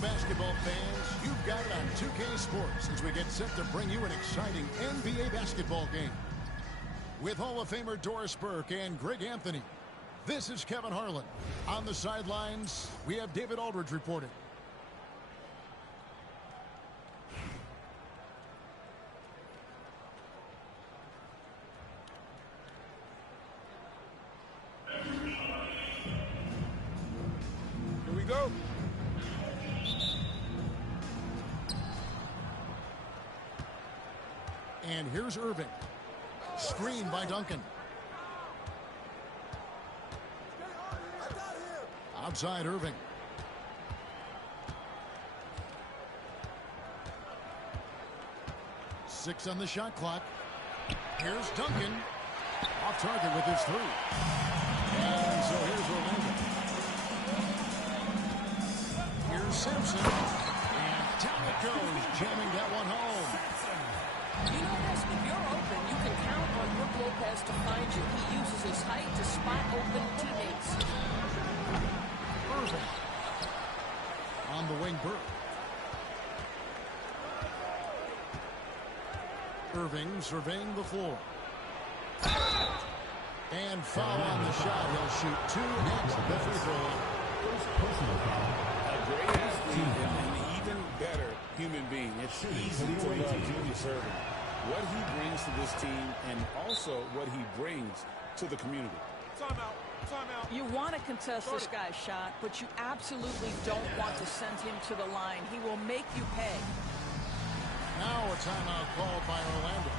Basketball fans, you've got it on 2K Sports as we get set to bring you an exciting NBA basketball game. With Hall of Famer Doris Burke and Greg Anthony, this is Kevin Harlan. On the sidelines, we have David Aldridge reporting. Here we go. And here's Irving. Screen by Duncan. Outside Irving. Six on the shot clock. Here's Duncan. Off target with his three. And so here's Orlando. Here's Simpson. And down it goes. Jamming that one home. You know this, if you're open, you can count on Brook Lopez to find you. He uses his height to spot open teammates. Irving. On the wing, Burke. Irving surveying the floor. And foul on the shot. He'll shoot two at the free throw line. Personal foul. A great athlete and an even better human being. It's easy to love Julius Irving. What he brings to this team and also what he brings to the community. Timeout. Timeout. You want to contest this guy's shot, but you absolutely don't want to send him to the line. He will make you pay. Now a timeout called by Orlando.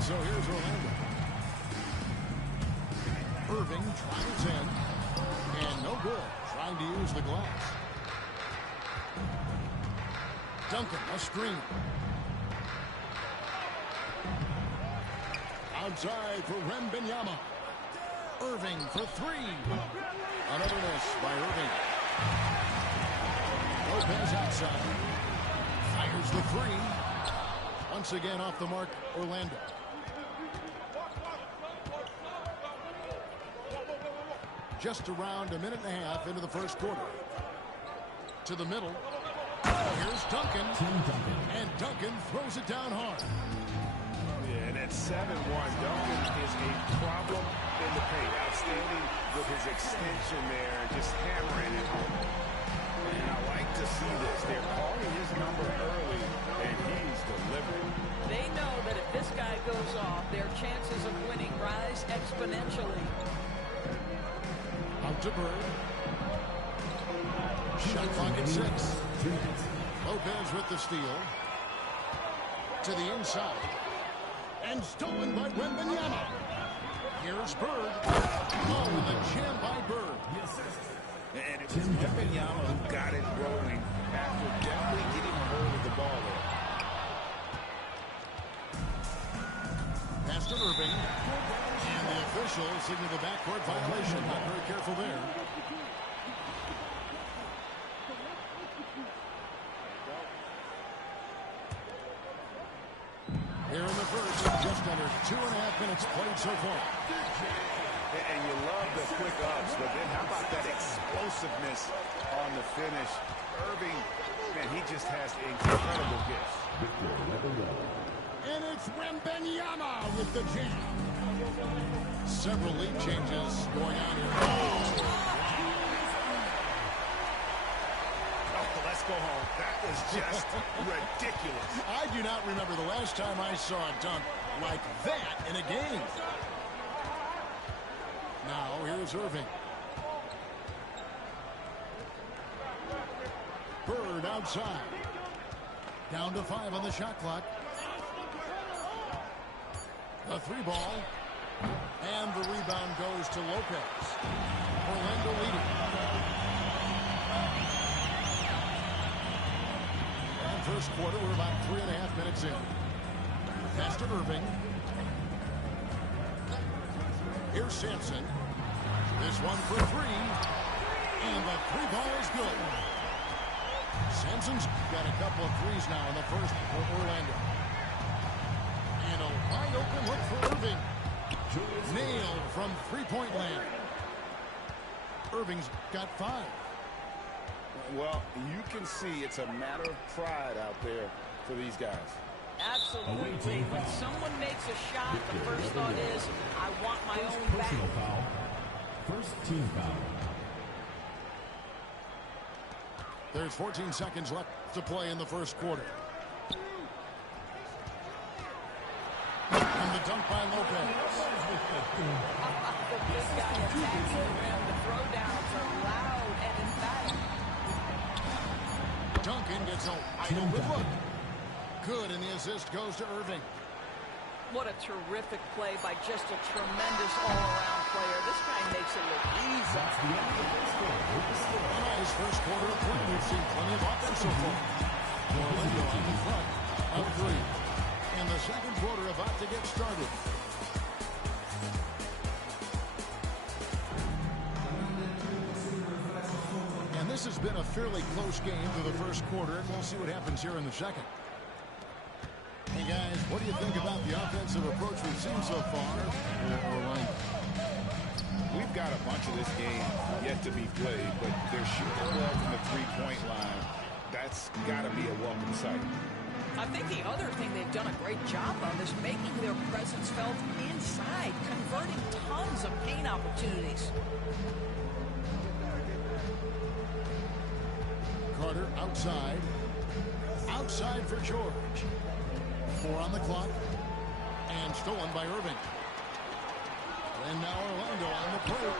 So here's Orlando. Irving tries in. And no good. Trying to use the glass. Duncan, a screen. Outside for Wembanyama. Irving for three. Another miss by Irving. Lopez outside. Fires the three. Once again off the mark, Orlando. Just around a minute and a half into the first quarter. To the middle. Here's Duncan. And Duncan throws it down hard. Yeah, and at 7-1, Duncan is a problem in the paint. Outstanding with his extension there, just hammering it home. And I like to see this. They're calling his number early, and he's delivering. They know that if this guy goes off, their chances of winning rise exponentially. Out to Bird. Shot clock at 6. Lopez with the steal. To the inside. And stolen by Wembanyama. Here's Bird. Oh, and the jam by Bird. And it was Wembanyama who got it rolling after definitely getting a hold of the ball there. Pass to Irving. And the official signaled the backcourt violation. Not very careful there. Here in the first, just under 2.5 minutes played so far. And you love the quick ups, but then how about that explosiveness on the finish? Irving, man, he just has incredible gifts. And it's Wembanyama with the jam. Several lead changes going on here. Oh, let's go home. That was just ridiculous. I do not remember the last time I saw a dunk like that in a game. Now, here's Irving. Bird outside. Down to 5 on the shot clock. The three ball. And the rebound goes to Lopez. Orlando leading. And first quarter, we're about 3.5 minutes in. Pass to Irving. Here's Sampson. This one for three. And the three ball is good. Sampson's got a couple of threes now in the first for Orlando. And a wide open look for Irving. Nailed from three-point land. Irving's got 5. Well, you can see it's a matter of pride out there for these guys. Absolutely. When someone makes a shot, the first thought is, I want my own back. Foul. First team foul. There's 14 seconds left to play in the first quarter. And the dunk by Lopez. The big guy attacks the rim. The throwdowns are loud and emphatic. Duncan gets a wide open look. Good, and the assist goes to Irving. What a terrific play by just a tremendous all-around player. This guy makes it look easy. His first quarter of play, we've seen plenty of offense so far. Orlando on the front of 3. And the second quarter about to get started. And this has been a fairly close game through the first quarter, and we'll see what happens here in the second. Hey guys, what do you think about the offensive approach we've seen so far for Orlando? We've got a bunch of this game yet to be played, but they're shooting well from the three-point line. That's got to be a welcome sight. I think the other thing they've done a great job of is making their presence felt inside, converting tons of paint opportunities. Carter outside. Outside for George. 4 on the clock. And stolen by Irving. And now Orlando on the play.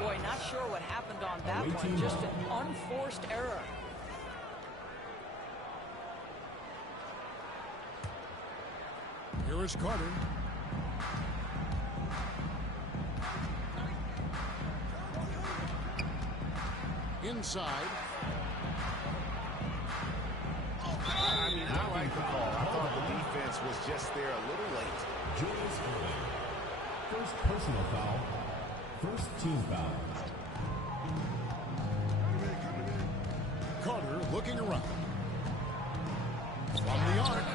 Boy, not sure what happened on that one. Just an unforced error. Here is Carter. Inside. I mean, I like the call. I thought the defense was just there a little late. Julius Irving. First personal foul. First team foul. Carter looking around. From the arc.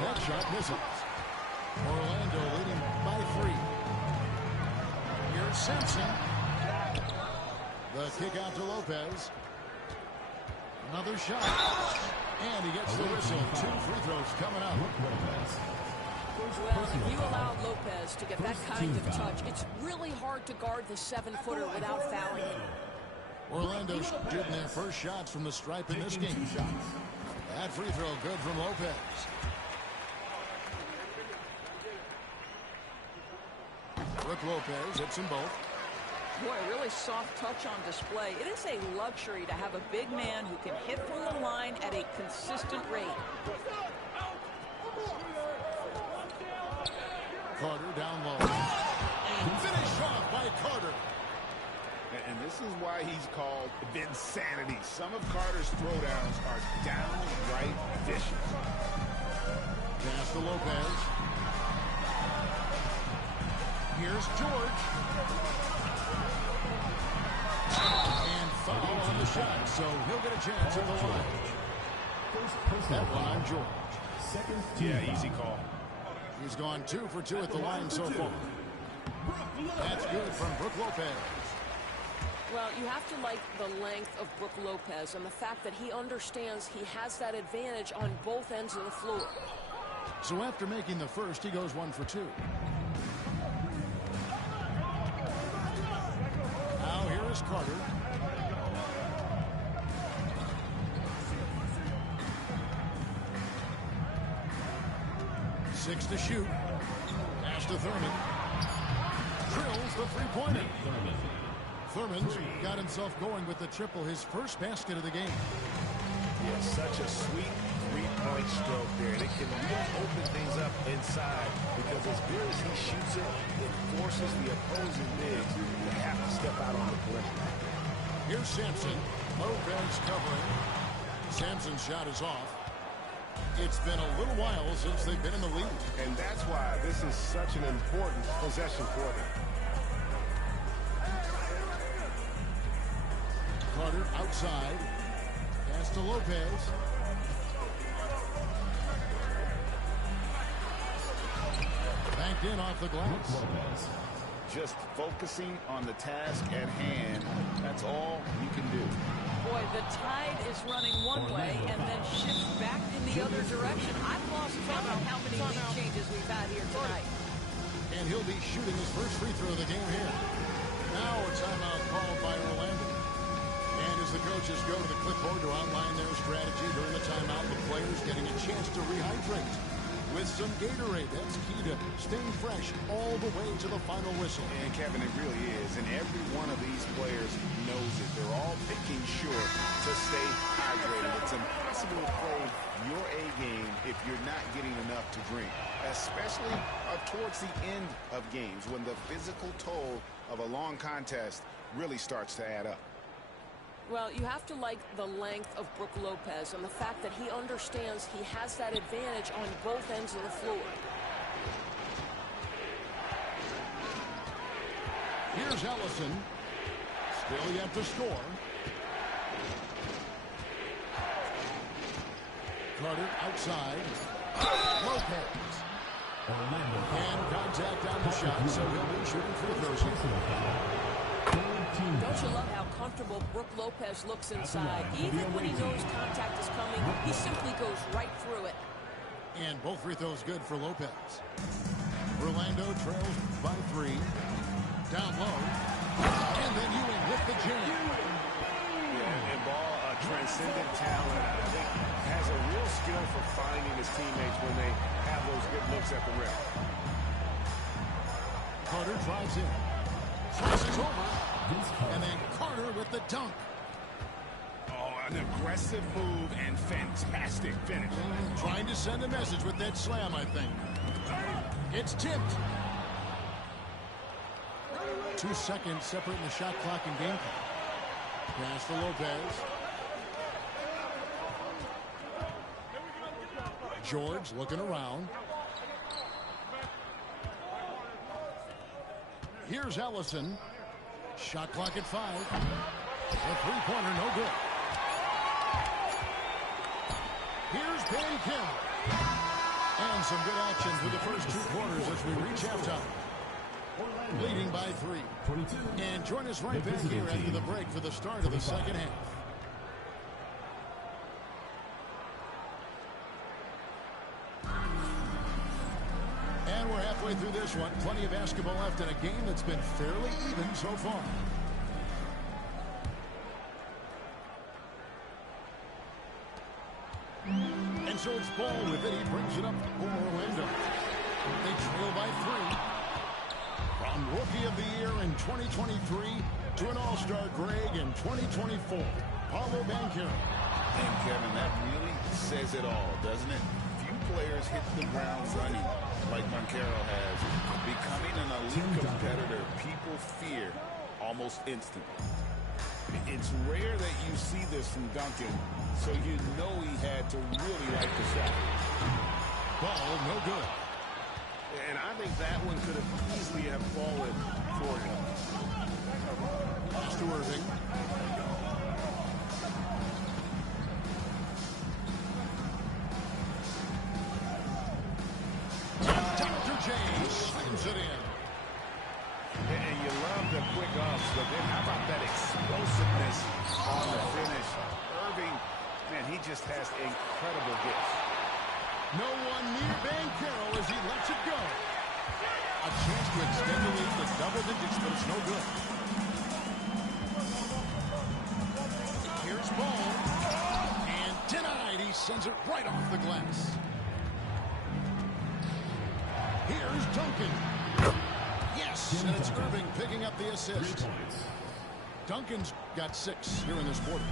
That shot misses. Orlando leading by 3. Here's Sampson. The kick out to Lopez. Another shot. And he gets the whistle. 2 free throws coming up. Well, if you allow Lopez to get that kind of touch, it's really hard to guard the 7-footer without fouling him. Orlando shooting their first shots from the stripe in this game. That free throw good from Lopez. Brook Lopez hits them both. Boy, really soft touch on display. It is a luxury to have a big man who can hit from the line at a consistent rate. Carter down low. And finished off by Carter. And this is why he's called Vinsanity. Some of Carter's throwdowns are downright vicious. Pass to Lopez. Here's George. And foul on the shot, so he'll get a chance at the line. That one on George. Second team Yeah, foul. easy call. He's gone 2 for 2 at the line so far. That's good from Brook Lopez. Well, you have to like the length of Brook Lopez and the fact that he understands he has that advantage on both ends of the floor. So after making the first, he goes 1 for 2. Now here is Carter. Six to shoot. Pass to Thurman. Drills the three-pointer. Thurman's got himself going with the triple, his first basket of the game. Yeah, such a sweet three-point stroke there. And it can really open things up inside because as good as he shoots it, it forces the opposing bigs to have to step out on the perimeter. Here's Sampson. Lopez covering. Sampson's shot is off. It's been a little while since they've been in the lead. And that's why this is such an important possession for them. Carter outside. Pass to Lopez. Banked in off the glass. Just focusing on the task at hand. That's all you can do. Boy, the tide is running one way and then shifts back in the other direction. I've lost count on how many lead changes we've had here tonight. And he'll be shooting his first free throw of the game here. Now a timeout called by Orlando. And as the coaches go to the clipboard to outline their strategy during the timeout, the players getting a chance to rehydrate with some Gatorade. That's key to staying fresh all the way to the final whistle. And Kevin, it really is. And every one of these players knows it. They're all making sure to stay hydrated. It's impossible to play your A game if you're not getting enough to drink, especially towards the end of games when the physical toll of a long contest really starts to add up. Well, you have to like the length of Brook Lopez and the fact that he understands he has that advantage on both ends of the floor. Here's Ellison. Still yet to score. Carter outside. Lopez. And contact on the shot, so he'll be shooting free throws. Don't you love how comfortable Brook Lopez looks inside? Even when he knows contact is coming, he simply goes right through it. And both free throws good for Lopez. Orlando trails by 3. Down low. And then Ewing with the jam. Yeah, and Ball, a transcendent talent. I think has a real skill for finding his teammates when they have those good looks at the rim. Carter drives in. Crosses over. And then Carter with the dunk. Oh, an aggressive move and fantastic finish. Trying to send a message with that slam, I think. It's tipped. 2 seconds separating the shot clock and game clock. Pass to Lopez. George looking around. Here's Ellison. Shot clock at 5. A three-pointer, no good. Here's Ben Kim. And some good action for the first 2 quarters as we reach halftime. Leading by 3. And join us right back here after the break for the start of the second half. And we're halfway through this one. Plenty of basketball left in a game that's been fairly even so far. And so it's Ball with it. He brings it up for Orlando. They trail by 3. From Rookie of the Year in 2023 to an All-Star Greg in 2024, Paolo Banchero. And Kevin, that really says it all, doesn't it? Few players hit the ground running like Banchero has. Becoming an elite competitor, people fear almost instantly. It's rare that you see this from Duncan, so you know he had to really like the shot. Ball, no good. And I think that one could have easily have fallen for him. Pass to Irving. Dr. J slams it in. And you love the quick ups, but then how about that explosiveness on the finish? Irving, man, he just has incredible gifts. No one near Banchero as he lets it go. A chance to extend the lead to double digits, but it's no good. Here's Ball. And denied. He sends it right off the glass. Here's Duncan. Yes, and it's Irving picking up the assist. Duncan's got 6 here in this quarter.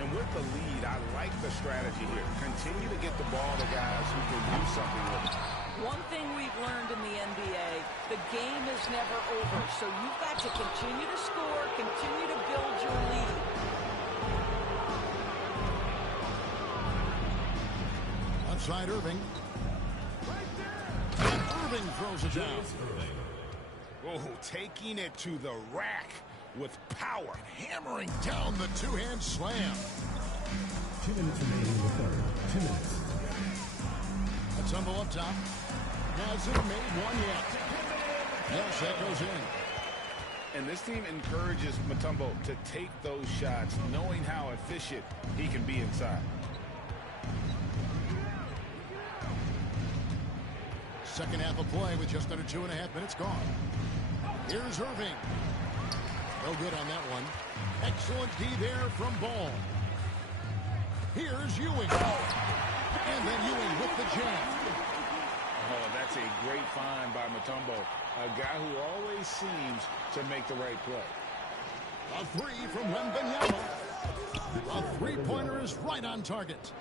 And with the lead, I like the strategy here. Continue to get the ball to guys who can do something with it. One thing we've learned in the NBA, the game is never over. So you've got to continue to score, continue to build your lead. Outside Irving. And Irving throws it down. Oh, taking it to the rack with power. Hammering down the two-hand slam. 2 minutes remaining in the third. 2 minutes. Mutombo up top. Hasn't made one yet. Yes, that goes in. And this team encourages Mutombo to take those shots, knowing how efficient he can be inside. Second half of play with just under 2.5 minutes gone. Here's Irving. No good on that one. Excellent D there from Ball. Here's Ewing. And then Ewing with the jam. Oh, that's a great find by Mutombo. A guy who always seems to make the right play. A three from Wembanyama. A three-pointer is right on target.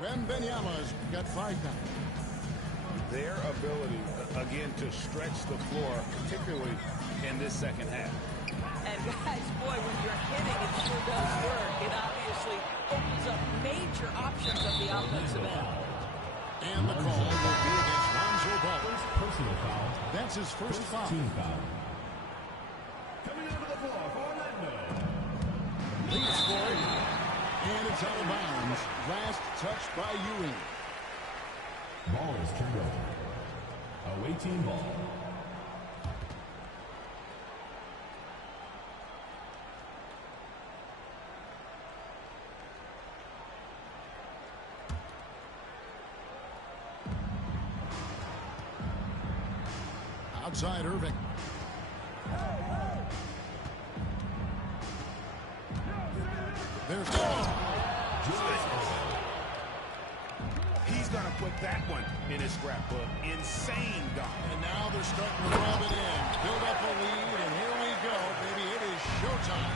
Wembanyama's got 5 now. Their ability, again, to stretch the floor, particularly in this second half. And guys, boy, when you're hitting, it sure does work. It obviously opens up major options at the offensive end. And the call will be against Lonzo Ball. First personal foul. That's his first foul. Team foul. Coming out of the floor for Orlando. Lead scored. And it's out of bounds. Last touch by Ewing. Ball is turned over. Away team ball. Outside Irving. There's He's going to put that one in his scrapbook. Insane dunk. And now they're starting to rub it in. Build up a lead, and here we go, baby. It is showtime.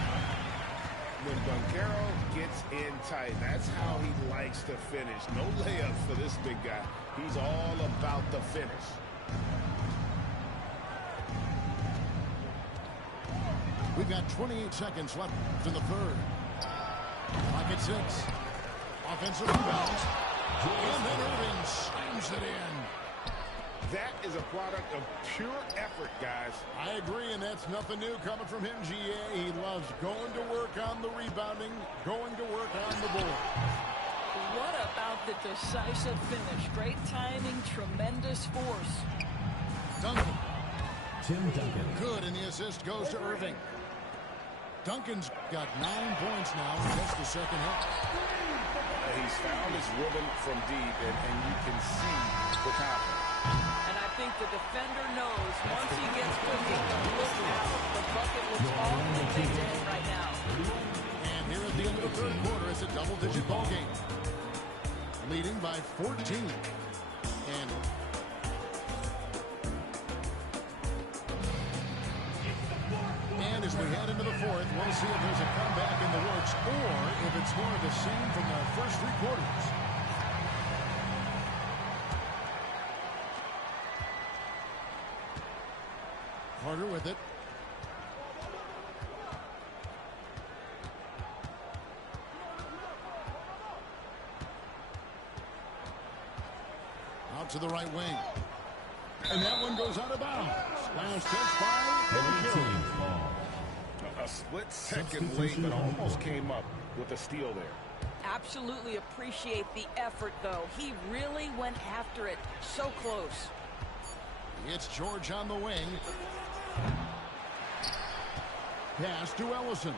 When Banchero gets in tight, that's how he likes to finish. No layups for this big guy. He's all about the finish. We've got 28 seconds left in the third. Clock at 6. Offensive rebounds. And then Irving slams it in. That is a product of pure effort, guys. I agree, and that's nothing new coming from him, GA. He loves going to work on the rebounding, going to work on the board. What about the decisive finish? Great timing, tremendous force. Duncan. Tim Duncan. Good, and the assist goes to Irving. Duncan's got 9 points now in just the second half. He's found his rhythm from deep, and you can see the confidence. And I think the defender knows once he gets cooking, look out. The bucket looks all the way to him right now. And here at the end of the third quarter, it's a double-digit ball game. Leading by 14. And as we head into the fourth, we'll see if there's a comeback in the works or if it's more of the same from the first 3 quarters. Carter with it. Out to the right wing. And that one goes out of bounds. Last touch by Banchero. A split second late, but almost came up with a steal there. Absolutely appreciate the effort, though. He really went after it. So close. It's George on the wing. Pass to Ellison.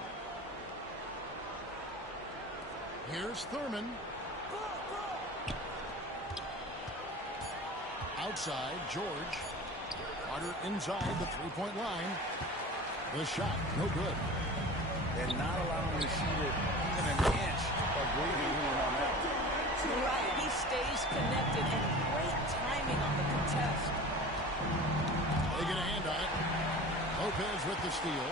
Here's Thurman. Outside, George. Carter inside the three-point line. The shot, no good. And not allowing the shooter even an inch of breathing room on that. Right, he stays connected, and great timing on the contest. They get a hand on it. Lopez with the steal.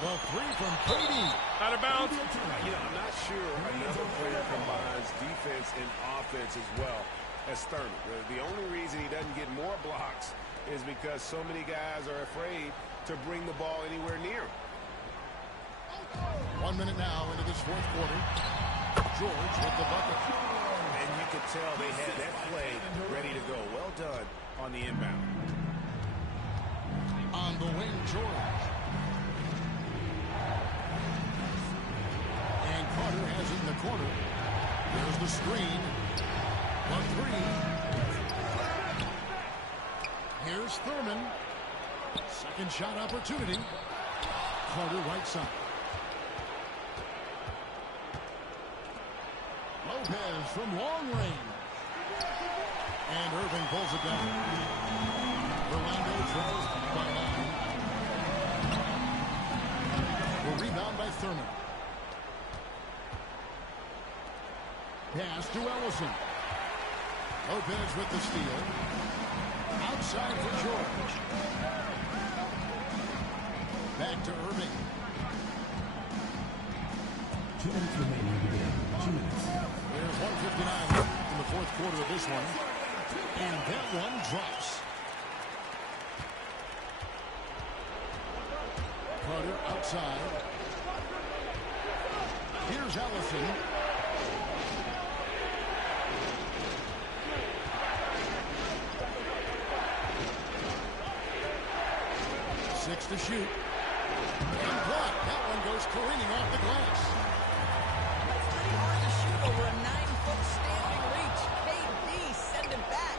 The three from Brady. Out of bounds. You know, I'm not sure another player combines defense and offense as well as Thurman. The only reason he doesn't get more blocks is because so many guys are afraid to bring the ball anywhere near him. 1 minute now into this fourth quarter. George with the bucket. And you could tell they had that play ready to go. Well done on the inbound. On the wing, George. And Carter has it in the corner. There's the screen. 1-3. Here's Thurman. Second shot opportunity. Carter right side. Lopez from long range. And Irving pulls it down. Orlando trails by 9. The rebound by Thurman. Pass to Ellison. Lopez with the steal. Outside for George. Back to Irving. 2 minutes remaining in the game. 2 minutes. There's 1:59 left in the fourth quarter of this one. And that one drops. Carter outside. Here's Ellison. Six to shoot. And blocked. That one goes careening off the glass. It's pretty hard to shoot over a 9-foot standing reach. KD send him back.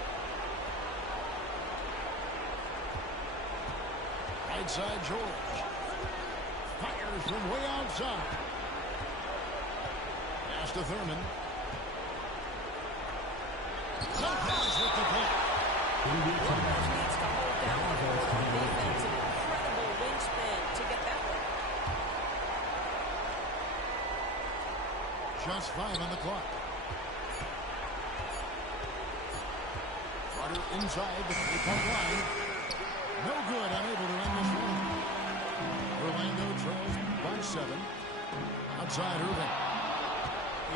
Right side, George. Fires from way outside. Pass to Thurman. Lopez with the block. Lopez needs to hold down the fort on defense. An incredible wingspan to get that one. Just 5 on the clock. Carter inside the 3-point line. No good. Unable to end this one. Orlando trails by 7. Outside Irving.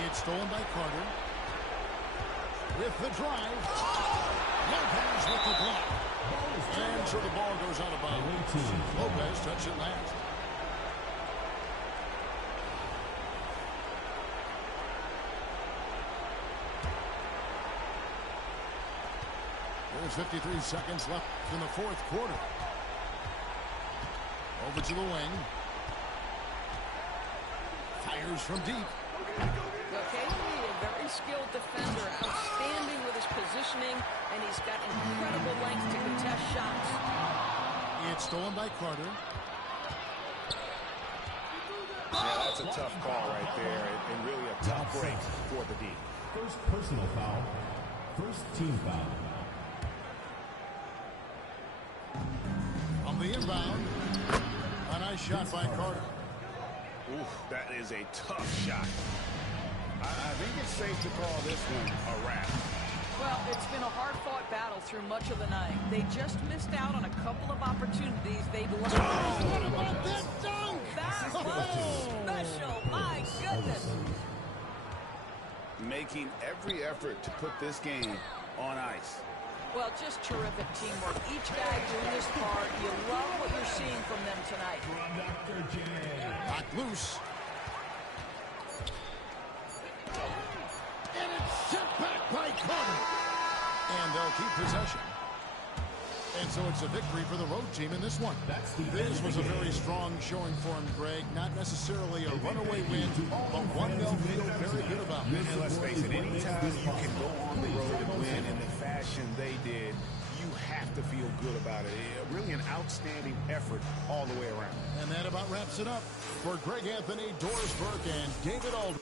It's stolen by Carter. With the drive. Lopez with the block. And so the ball goes out of bounds. Lopez touched it last. There's 53 seconds left in the fourth quarter. Over to the wing. Fires from deep. Well, KD, a very skilled defender, outstanding with his positioning, and he's got incredible length to contest shots. It's stolen by Carter. Yeah, that's a tough call right there, and really a tough break for the D. First personal foul. First team foul. On the inbound. A nice shot by Carter. Ooh, that is a tough shot. I think it's safe to call this one a wrap. Well, it's been a hard-fought battle through much of the night. They just missed out on a couple of opportunities they'd love. What about that dunk? That was special. My goodness. Making every effort to put this game on ice. Well, just terrific teamwork. Each guy doing his part. You love what you're seeing from them tonight. Knocked loose. And it's sent back by Carter. And they'll keep possession. And so it's a victory for the road team in this one. This was a very strong showing for him, Greg. Not necessarily a runaway win, but one they'll feel very good about. And let's face it, anytime you can go on the road and win in the fashion they did, you have to feel good about it. Really an outstanding effort all the way around. And that about wraps it up for Greg Anthony, Doris Burke, and David Aldridge.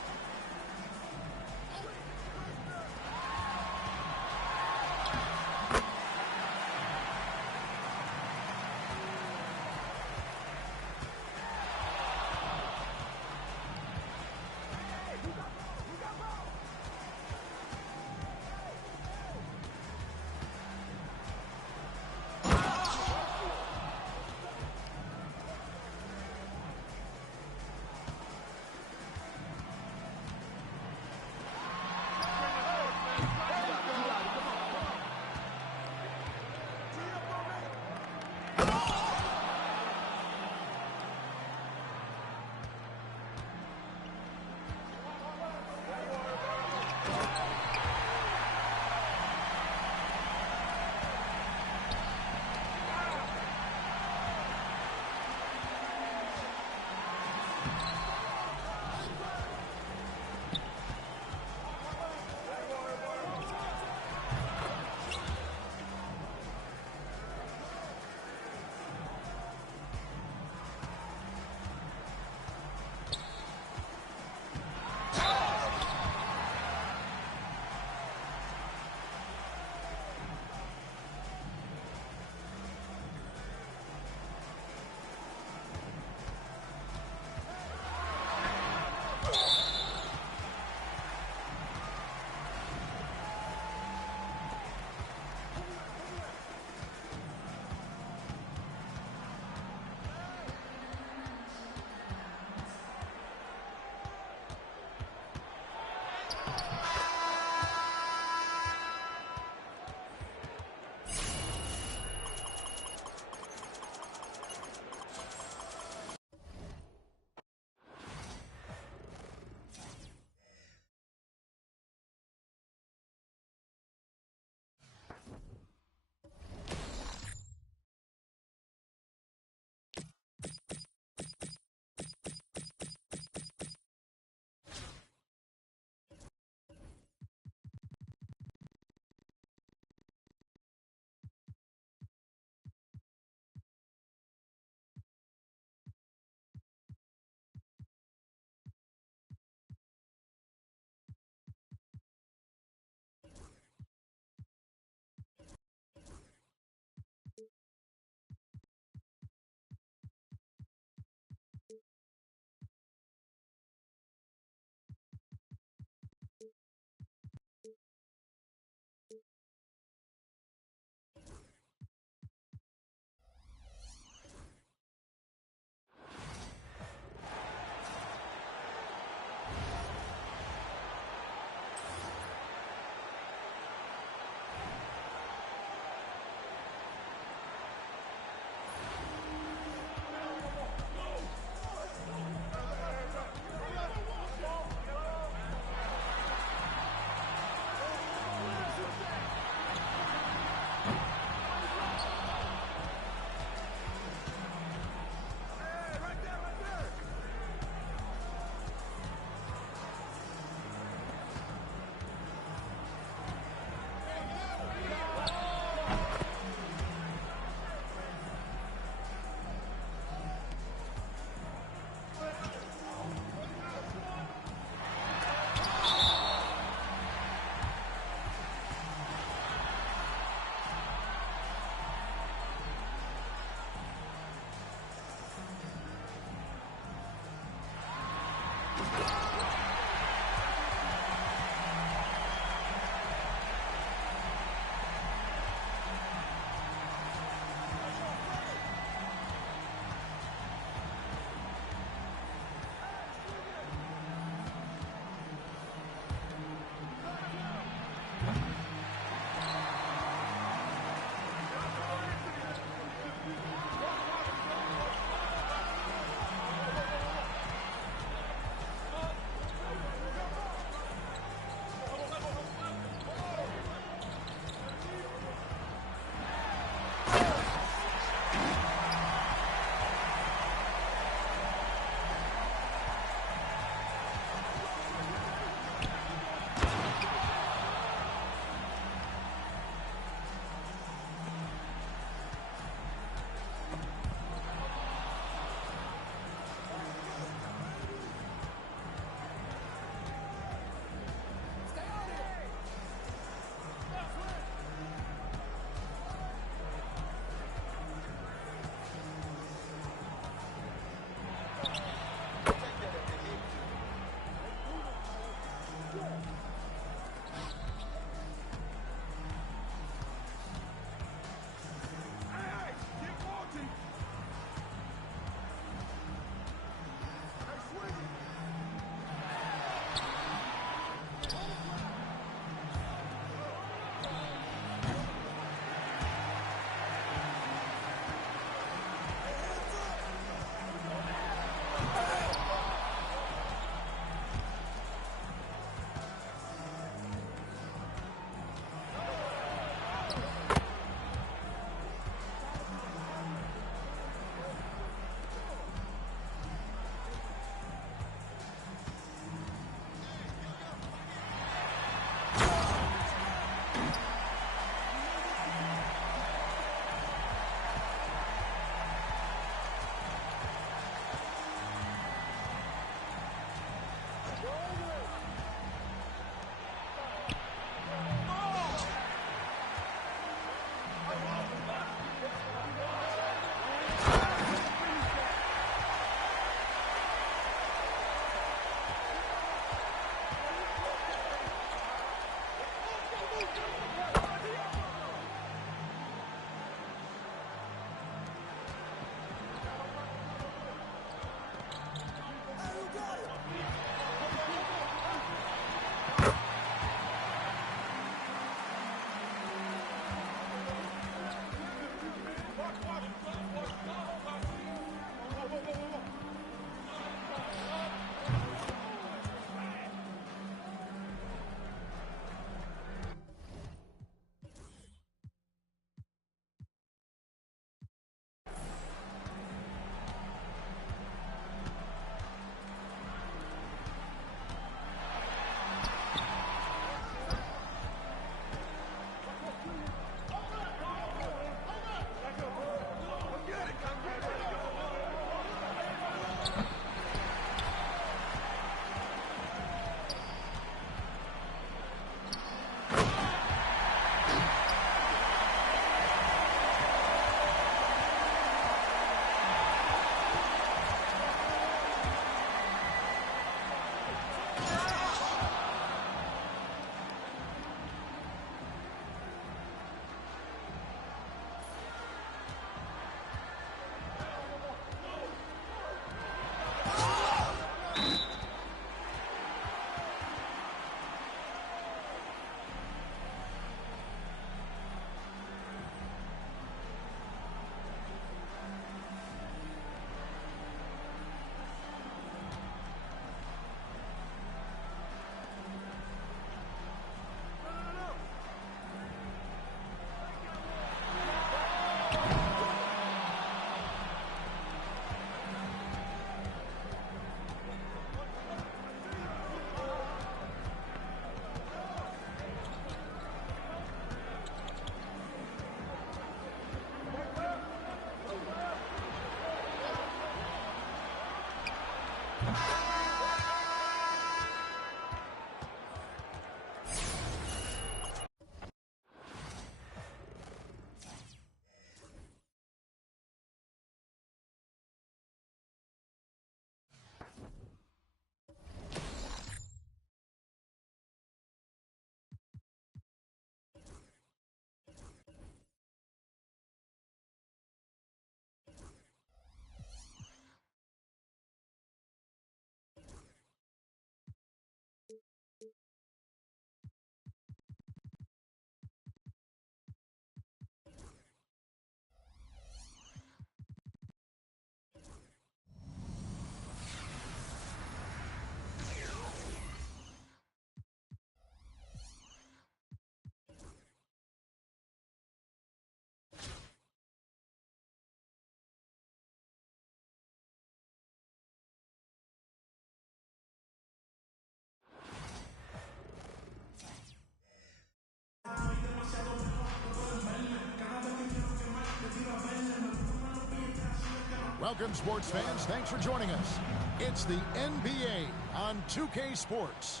Welcome, sports fans. Thanks for joining us. It's the NBA on 2K Sports.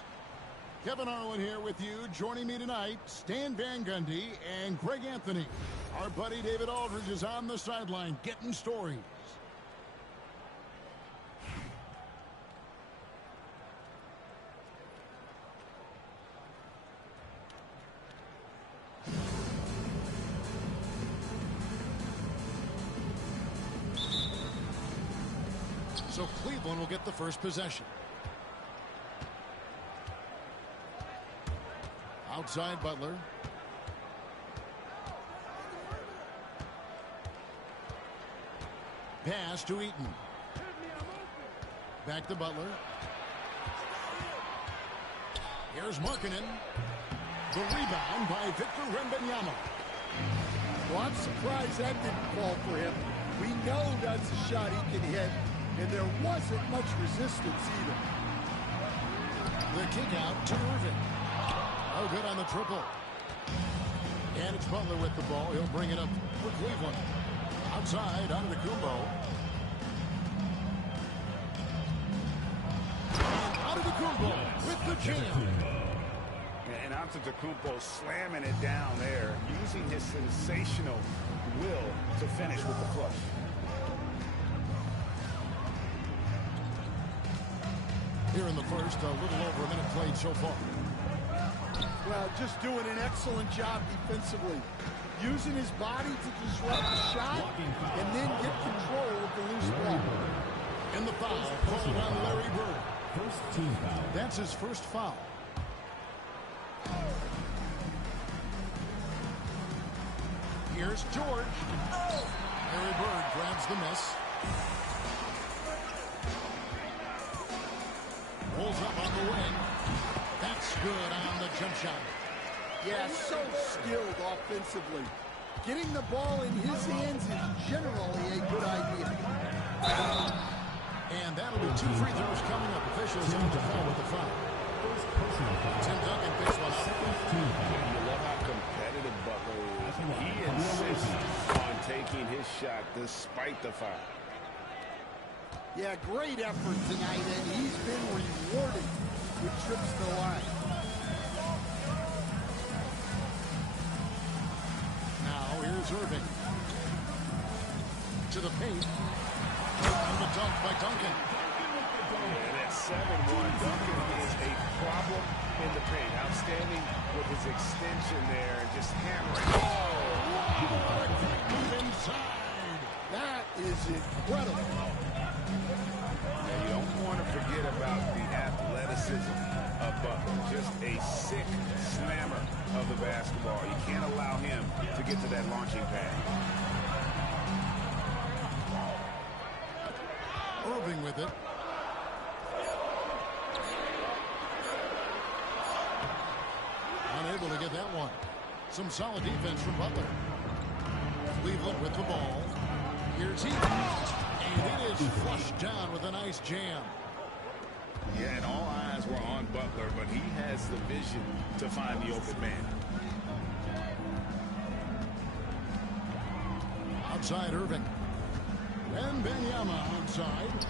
Kevin Harlan here with you. Joining me tonight, Stan Van Gundy and Greg Anthony. Our buddy David Aldridge is on the sideline getting stories. So Cleveland will get the first possession. Outside Butler. Pass to Eaton. Back to Butler. Here's Markkanen. The rebound by Victor Wembanyama. Well, I'm surprised that didn't fall for him. We know that's a shot he can hit, and there wasn't much resistance either. The kick out to Irving. Oh, good on the triple. And it's Butler with the ball. He'll bring it up for Cleveland. Outside, Antetokounmpo. And Antetokounmpo with the jam. And Antetokounmpo slamming it down there, using his sensational will to finish with the flush. Here in the first, a little over a minute played so far. Well, just doing an excellent job defensively. Using his body to disrupt the shot and then get control of the loose ball. And the foul called on Larry Bird. First team foul. That's his first foul. Here's George. Larry Bird grabs the miss. Rolls up on the wing. That's good on the jump shot. Yeah, so skilled offensively. Getting the ball in his hands is generally a good idea. And that'll be 2 free throws coming up. Officials on the foul with the foul. First personal foul. Tim Duncan picks one up. Team foul. You love how competitive Butler is. He insists on taking his shot despite the foul. Yeah, great effort tonight, and he's been rewarded with trips to the line. Now here's Irving. To the paint. And the dunk by Duncan. And at 7-1, Duncan is a problem in the paint. Outstanding with his extension there, just hammering. What a quick move inside. That is incredible. And you don't want to forget about the athleticism of Butler. Just a sick slammer of the basketball. You can't allow him to get to that launching pad. Irving with it. Unable to get that one. Some solid defense from Butler. Cleveland with the ball. Here's Eaton. And it is flushed down with a nice jam. Yeah, and all eyes were on Butler, but he has the vision to find the open man. Outside Irving. Wembanyama outside.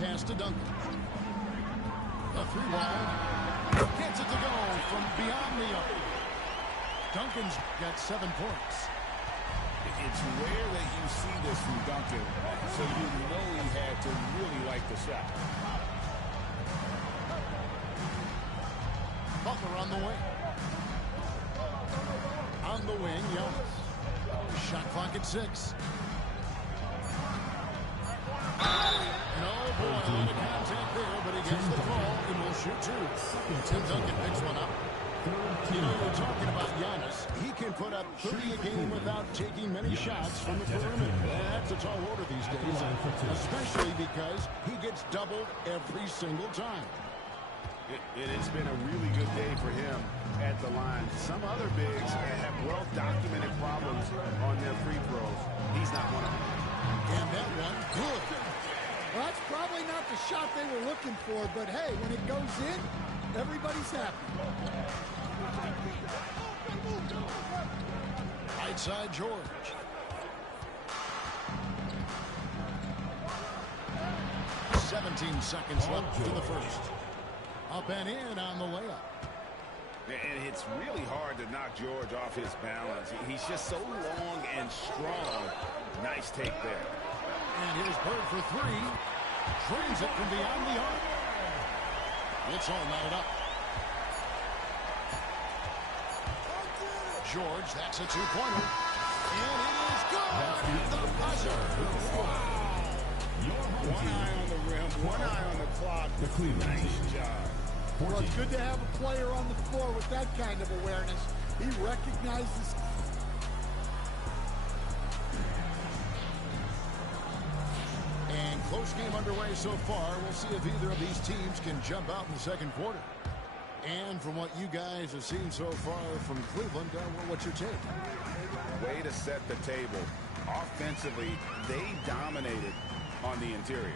Pass to Duncan. A 3-ball. Gets it to go from beyond the arc. Duncan's got 7 points. It's rare that you see this from Duncan, so you know he had to really like the shot. Butler on the wing. On the wing, Giannis. Shot clock at 6. And oh boy, a lot of contact there, but he gets the ball and will shoot 2. Tim Duncan picks one up. You know, we're talking about Giannis. He can put up 30 a game without taking many shots from the perimeter. That's a tall order these days, especially because he gets doubled every single time. It has been a really good day for him at the line. Some other bigs have well-documented problems on their free throws. He's not one of them. And that one, good. Well, that's probably not the shot they were looking for, but hey, when it goes in, everybody's happy. Right side George. 17 seconds left in the first. Up and in on the layup. And it's really hard to knock George off his balance. He's just so long and strong. Nice take there. And here's Bird for three. Drains it from beyond the arc. It's all knotted up. George, that's a two-pointer. And it is good. The buzzer. Wow. One eye on the rim, one eye on the clock. Nice job. Well, it's good to have a player on the floor with that kind of awareness. He recognizes. And close game underway so far. We'll see if either of these teams can jump out in the second quarter. And from what you guys have seen so far from Cleveland, what's your take? Way to set the table. Offensively, they dominated on the interior.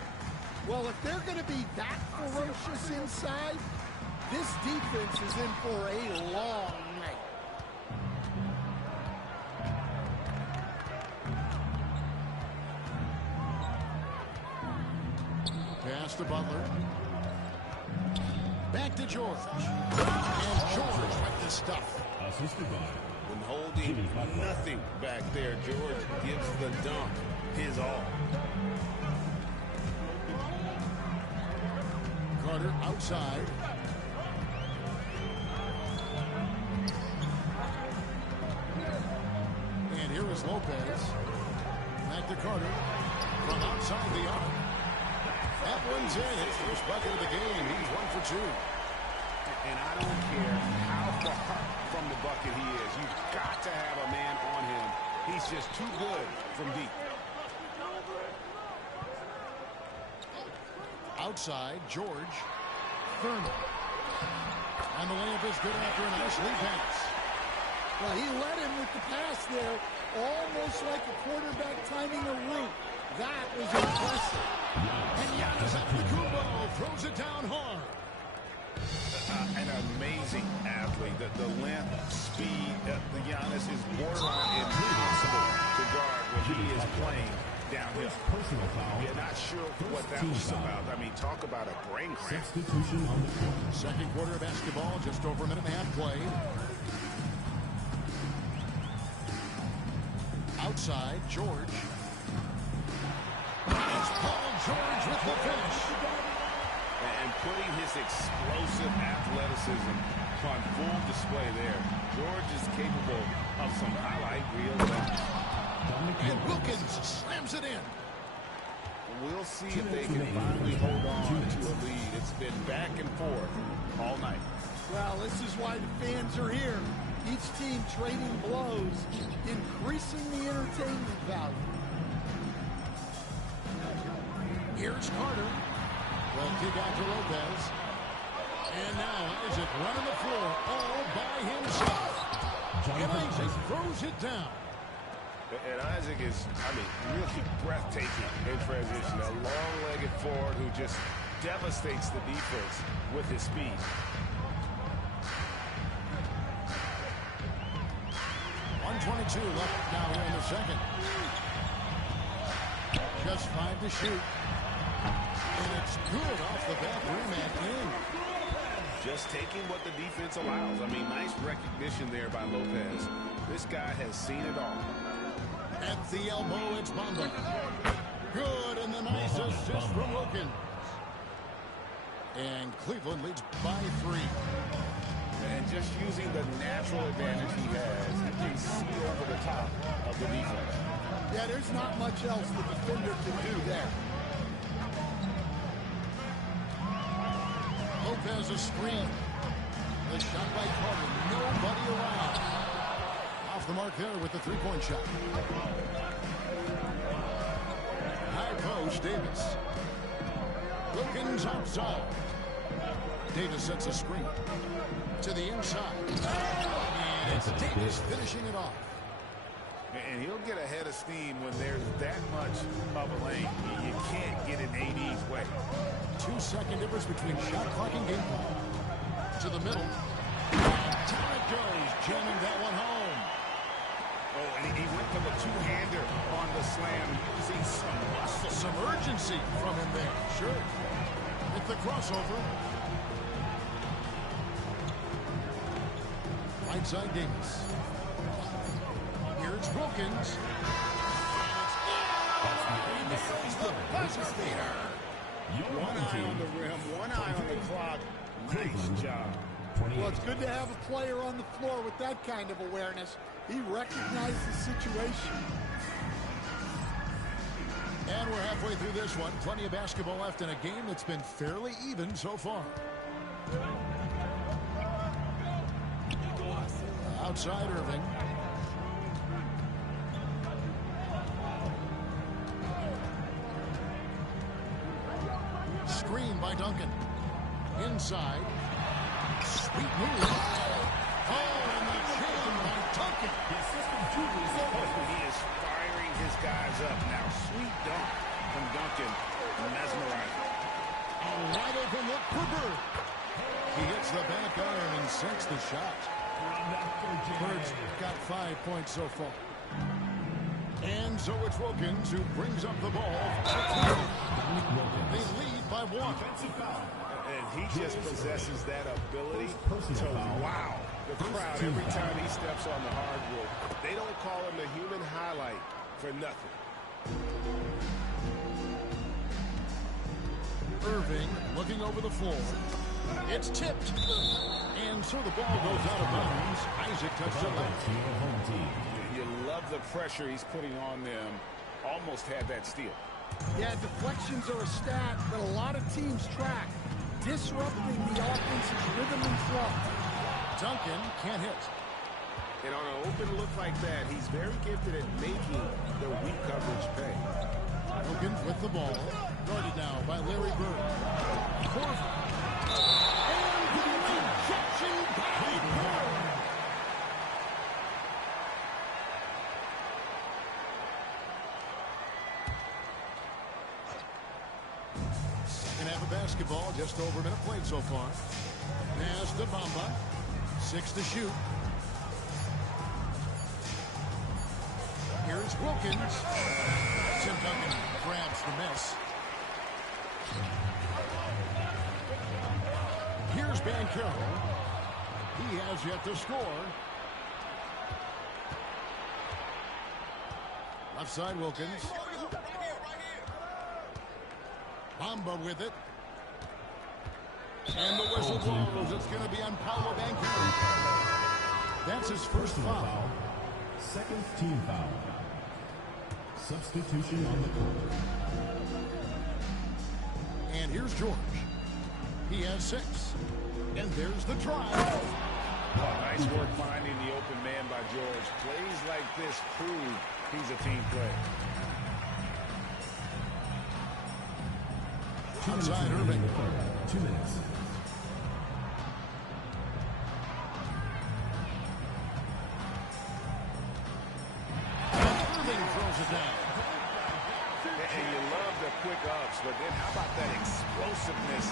Well, if they're going to be that ferocious inside, this defense is in for a long night. Pass to Butler. Back to George. And George with the stuff. Assisted by When holding nothing back there, George gives the dunk his all. Carter outside. And here is Lopez. Back to Carter. From outside the arc. That one's in. His first bucket of the game. He's 1 for 2. And I don't care how far from the bucket he is. You've got to have a man on him. He's just too good from deep. Outside, George. Thurman. And the layup is good after a nice lead pass. Well, he led him with the pass there, almost like a quarterback timing a route. That was impressive. And Giannis Antetokounmpo throws it down hard. An amazing athlete. The length, speed, the Giannis is borderline impossible to guard when he is playing downhill. personal foul. Yeah, not sure what that was about. I mean, talk about a brain cramp. Substitution on the court. Second quarter of basketball, just over a minute and a half played. Outside, George. It's Paul George with the finish. And putting his explosive athleticism on full display there. George is capable of some highlight reel things. And Wilkins slams it in. We'll see if they can finally hold on to a lead. It's been back and forth all night. Well, this is why the fans are here. Each team trading blows, increasing the entertainment value. Here's Carter. Well, kick out to Lopez. And now Isaac running the floor all by himself. And Isaac throws it down. And Isaac is, really breathtaking in transition. A long-legged forward who just devastates the defense with his speed. .122 left now here in the second. Just 5 to shoot. And it's good off the back rim and in. Just taking what the defense allows. Nice recognition there by Lopez. This guy has seen it all. At the elbow, it's Bamba. Good, and the nice assist from Wilkins. And Cleveland leads by 3. And just using the natural advantage he has, he can see over the top of the defense. Yeah, there's not much else the defender can do there. Lopez a screen. The shot by Carter. Nobody around. Off the mark there with the three-point shot. High post, Davis. Wilkins outside. Davis sets a screen. To the inside. And it's Davis finishing it off. And he'll get a head of steam when there's that much of a lane. You can't get in AD's way. 2-second difference between shot clock and game clock. To the middle. And down it goes, jamming that one home. Oh, and he went for the two-hander on the slam, using some muscle. Some urgency from him there. Sure. with the crossover. Right side Davis. Here's Wilkins. The buzzer beater. One eye on the rim, one eye on the clock. Nice job. Well, it's good to have a player on the floor with that kind of awareness. He recognized the situation. And we're halfway through this one. Plenty of basketball left in a game that's been fairly even so far. Outside Irving. Screen by Duncan. Inside. Sweet move. Oh, and the jam by Duncan. He is firing his guys up now. Sweet dunk from Duncan. Mesmerizing. A wide open look for Bird. He hits the back iron and sinks the shot. Bird's got 5 points so far. And so it's Wilkins who brings up the ball. They lead by 1. And he just possesses that ability to wow the crowd every time he steps on the hardwood. They don't call him the human highlight for nothing. Irving looking over the floor. It's tipped. And so the ball goes out of bounds. Isaac touched it left. You love the pressure he's putting on them. Almost had that steal. Yeah, deflections are a stat that a lot of teams track, disrupting the offense's rhythm and flow. Duncan can't hit. And on an open look like that, he's very gifted at making the weak coverage pay. Wilkins with the ball. Guarded now by Larry Bird. Korver. And the rejection by Bird. Second half of basketball, just over a minute played so far. Pass to Bamba. 6 to shoot. Here's Wilkins. Tim Duncan grabs the miss. Here's Banchero. He has yet to score. Left side Wilkins. Bamba with it. And the whistle blows. It's going to be on Paolo Banchero. That's his first foul. Second team foul. Substitution on the court. And here's George. He has 6. And there's the try. Nice work finding the open man by George. Plays like this prove he's a team player. Outside Irving. 2 minutes. Irving throws it down. And you love the quick ups, but then how about that explosiveness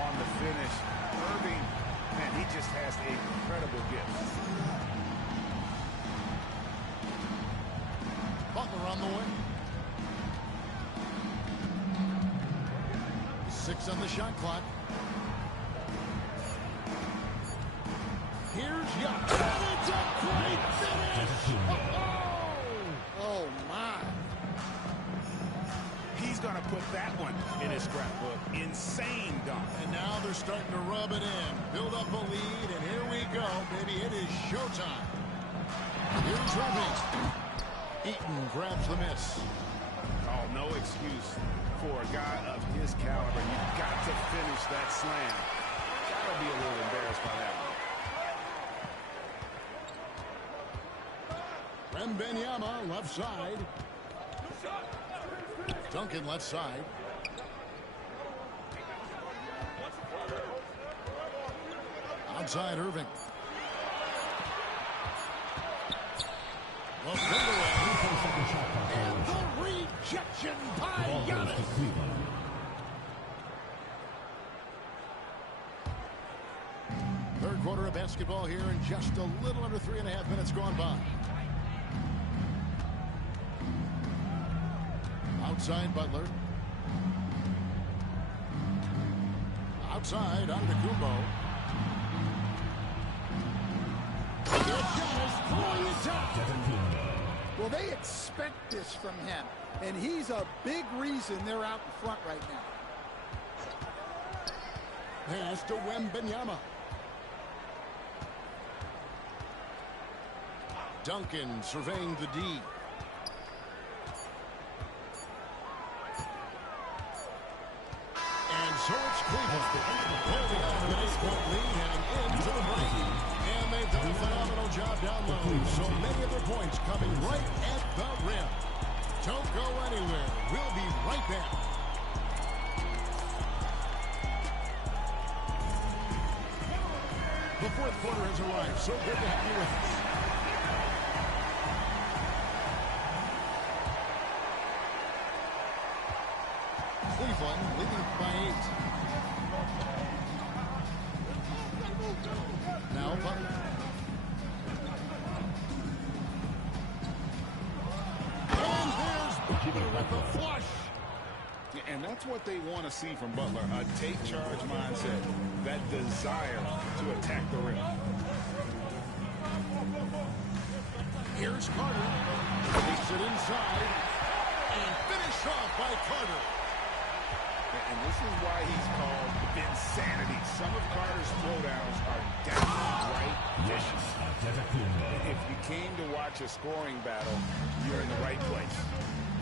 on the finish? Irving, man, he just has an incredible gift. Butler on the way. 6 on the shot clock. Here's Young. And it's a great finish. Oh, my. He's going to put that one in his scrapbook. Insane dunk. And now they're starting to rub it in. Build up a lead, and here we go, baby. It is showtime. Here's Irving. Eaton grabs the miss. Oh, no excuse for a guy of his caliber. You've got to finish that slam. Got to be a little embarrassed by that one. Wembanyama left side. Duncan left side. Outside Irving. Well, and the rejection by Giannis. Third quarter of basketball here, and just a little under 3.5 minutes gone by. Outside Butler. outside on the Kumbo. Well, they expect this from him, and he's a big reason they're out in front right now. Pass to Wembanyama. Duncan surveying the D. And so it's Cleveland holding on to an 8-point lead heading into the break. And they've done a phenomenal job down low. So many of their points coming right at the rim. Don't go anywhere. We'll be right back. The fourth quarter has arrived. So good to have you with us. Cleveland leading by 8. Now Butler. And there's Butler with the flush. And that's what they want to see from Butler, a take-charge mindset, that desire to attack the rim. Here's Carter. Takes it inside. And finished off by Carter. And this is why he's called Vinsanity. Some of Carter's throwdowns are downright vicious. If you came to watch a scoring battle, you're in the right place.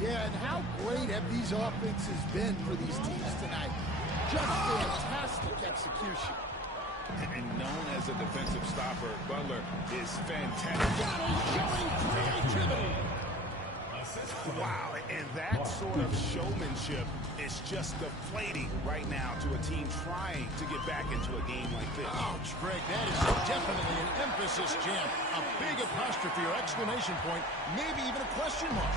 Yeah, and how great have these offenses been for these teams tonight? Just fantastic execution. And known as a defensive stopper, Butler is fantastic. Showing creativity. Wow, and that sort of showmanship is just deflating right now to a team trying to get back into a game like this. Ouch, Greg, that is definitely an emphasis jam. A big apostrophe or exclamation point, maybe even a question mark.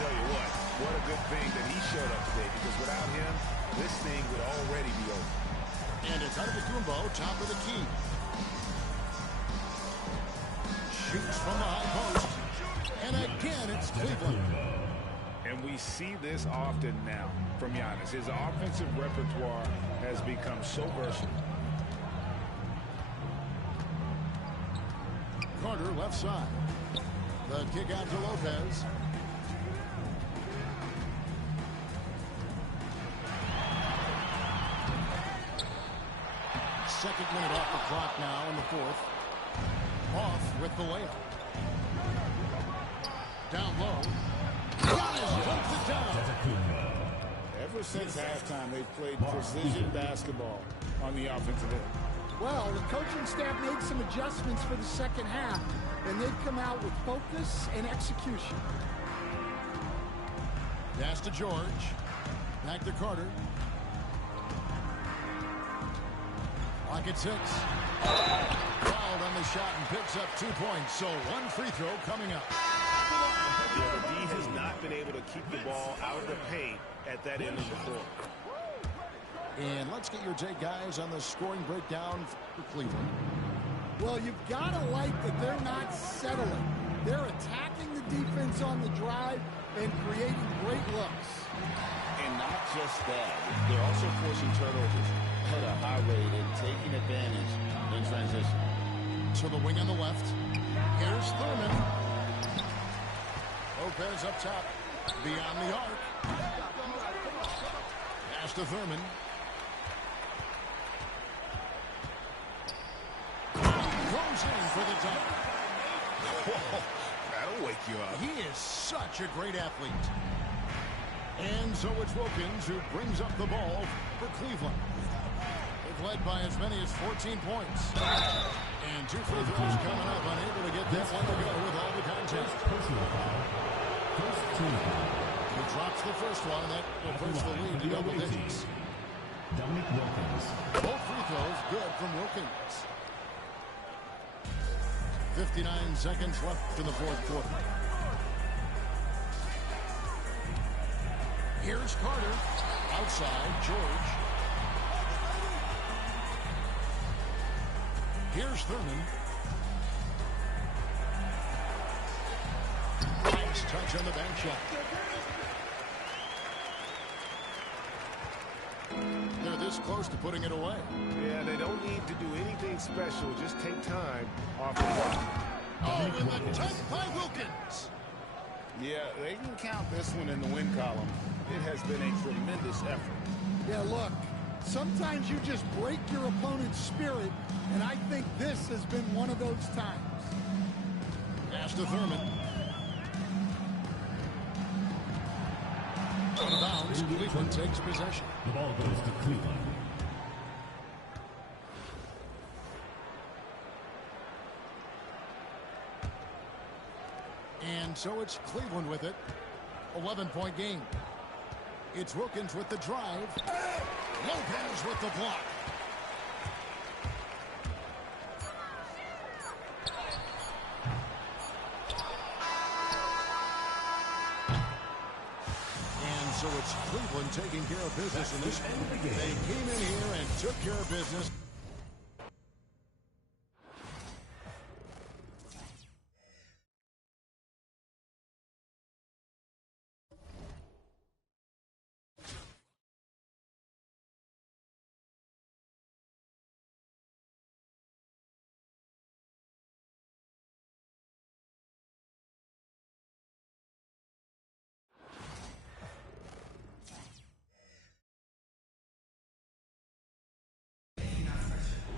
Tell you what a good thing that he showed up today, because without him, this thing would already be over. And it's Antetokounmpo, top of the key. Shoots from the high post. And again, it's Cleveland. And we see this often now from Giannis. His offensive repertoire has become so versatile. Carter left side. The kick out to Lopez. Second minute off the clock now in the fourth. Off with the layup. Down low. Giannis puts it down. Ever since halftime, they've played precision basketball on the offensive end. Well, the coaching staff made some adjustments for the second half, and they've come out with focus and execution. Pass to George. Back to Carter. Clock at 6. Fouled on the shot and picks up 2 points. So one free throw coming up. Yeah, the D has not been able to keep the ball out of the paint at that end of the floor. And let's get your take, guys, on the scoring breakdown for Cleveland. Well, you've got to like that they're not settling. They're attacking the defense on the drive and creating great looks. And not just that, they're also forcing turnovers at a high rate and taking advantage in transition. To the wing on the left. Here's Thurman. Lopez up top. Beyond the arc. Pass to Thurman. Goes in for the dunk. That'll wake you up. He is such a great athlete. And so it's Wilkins who brings up the ball for Cleveland. They've led by as many as 14 points. And 2 free throws coming up, unable to get that one to go with all the contact. Personal foul. First team foul. He drops the first one, and that will push the lead to double digits. Dominic Wilkins. Both free throws good from Wilkins. 59 seconds left in the fourth quarter. Here's Carter. Outside, George. Here's Thurman. Nice touch on the bank shot. They're this this close to putting it away. Yeah, they don't need to do anything special. Just take time off the clock. Oh, and the dunk by Wilkins. Yeah, they can count this one in the win column. It has been a tremendous effort. Yeah, look, sometimes you just break your opponent's spirit, and I think this has been one of those times. Pass to Thurman. Out of bounds, Cleveland takes possession. The ball goes to Cleveland. And so it's Cleveland with it. 11-point game. It's Wilkins with the drive. Lopez with the block. And so it's Cleveland taking care of business in this one. They came in here and took care of business.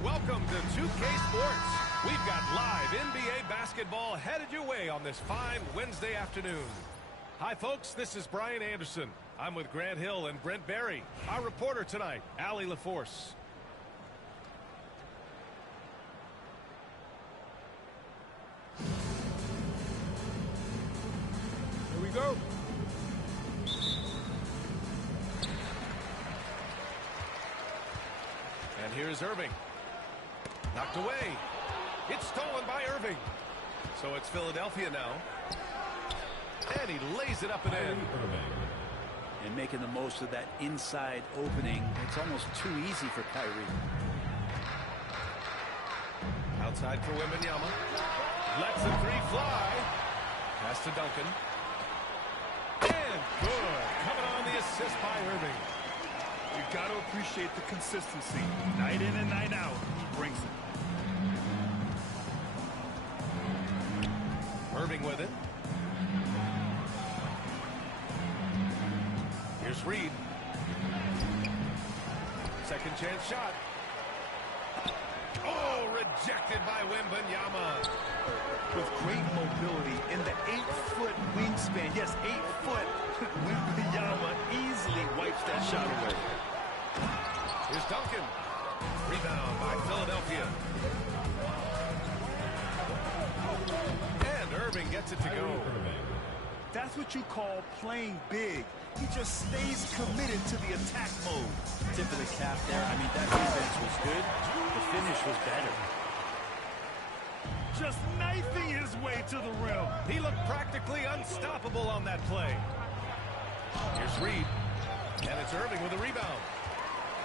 Welcome to 2K Sports. We've got live NBA basketball headed your way on this fine Wednesday afternoon. Hi, folks. This is Brian Anderson. I'm with Grant Hill and Brent Barry. Our reporter tonight, Allie LaForce. Here we go. And here's Irving. Knocked away. It's stolen by Irving. So it's Philadelphia now. And he lays it up and in. And making the most of that inside opening. It's almost too easy for Kyrie. Outside for Wembanyama. Lets the three fly. Pass to Duncan. And good. Coming on the assist by Irving. You've got to appreciate the consistency. Night in and night out, he brings it. Irving with it. Here's Reed. Second chance shot. Oh, rejected by Wembanyama. With great mobility in the 8-foot wingspan. Yes, 8 foot. Wembanyama easily wipes that shot away. Here's Duncan. Rebound by Philadelphia. And Irving gets it to go. That's what you call playing big. He just stays committed to the attack mode. Tip of the cap there. I mean, that defense was good. The finish was better. Just knifing his way to the rim. He looked practically unstoppable on that play. Here's Reed. And it's Irving with a rebound.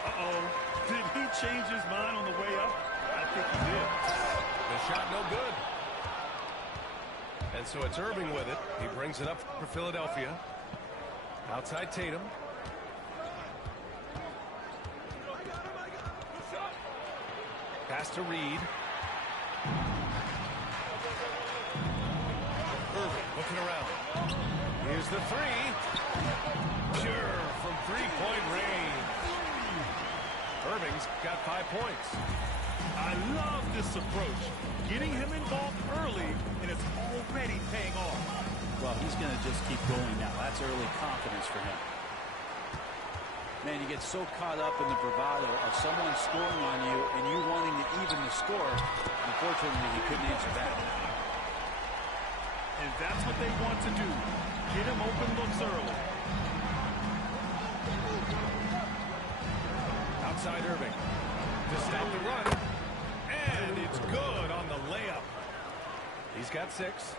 Uh-oh. Did he change his mind on the way up? I think he did. The shot no good. And so it's Irving with it. He brings it up for Philadelphia. Outside Tatum. Pass to Reed. Irving looking around. Here's the three. Pure from three-point range. Irving's got 5 points. I love this approach. Getting him involved early, and it's already paying off. Well, he's going to just keep going now. That's early confidence for him. Man, you get so caught up in the bravado of someone scoring on you and you wanting to even the score. Unfortunately, he couldn't answer that. And that's what they want to do. Get him open looks early. Outside Irving. To stop the run. And it's good on the layup. He's got 6.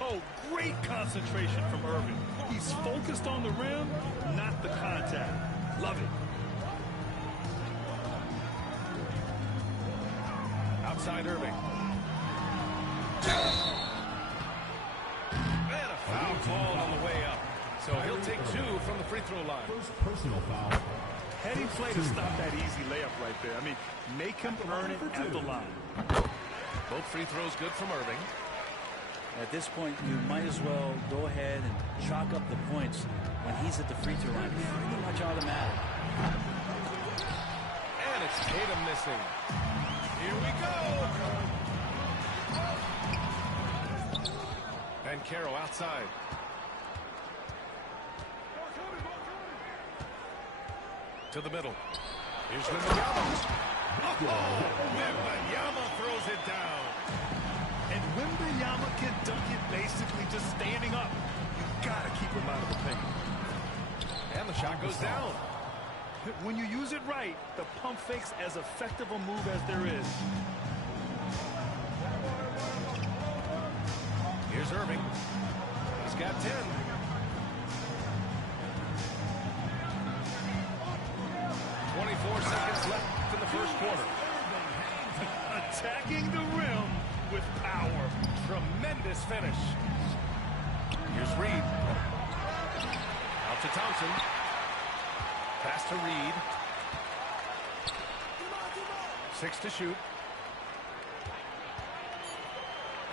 Oh, great concentration from Irving. He's focused on the rim, not the contact. Love it. Outside Irving. And a foul called on the way up. So he'll take 2 from the free throw line. First personal foul. Heading play to stop that easy layup right there. I mean, make him earn it at the line. Both free throws good from Irving. At this point, you might as well go ahead and chalk up the points when he's at the free throw line. Pretty much automatic. And it's Tatum missing. Here we go. And Carroll outside. To the middle. Here's Wembanyama. Oh, Wembanyama throws it down. And Wembanyama can dunk it basically just standing up. You've got to keep him out of the paint. And the shot goes down. When you use it right, the pump fake's as effective a move as there is. Here's Irving. He's got 10. 24 seconds left in the first quarter. Attacking the rim with power. Tremendous finish. Here's Reed. Out to Thompson. Pass to Reed. 6 to shoot.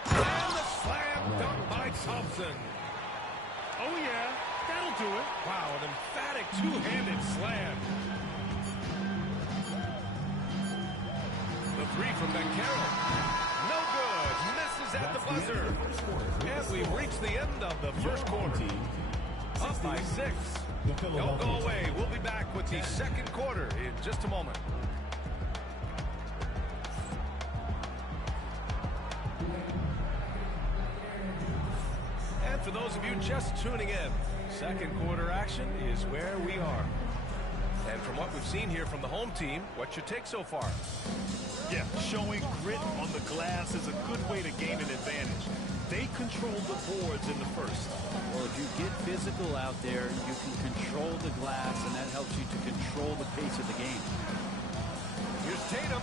And the slam dunk by Thompson. Oh, yeah. That'll do it. Wow, an emphatic two-handed slam. The three from Carroll. No good. Misses at the buzzer. And we've reached the end of the first quarter. Up by 6. Don't go away. We'll be back with the second quarter in just a moment. And for those of you just tuning in, second quarter action is where we are. And from what we've seen here from the home team, what's your take so far? Yeah, showing grit on the glass is a good way to gain an advantage. They control the boards in the first. Well, if you get physical out there, you can control the glass, and that helps you to control the pace of the game. Here's Tatum.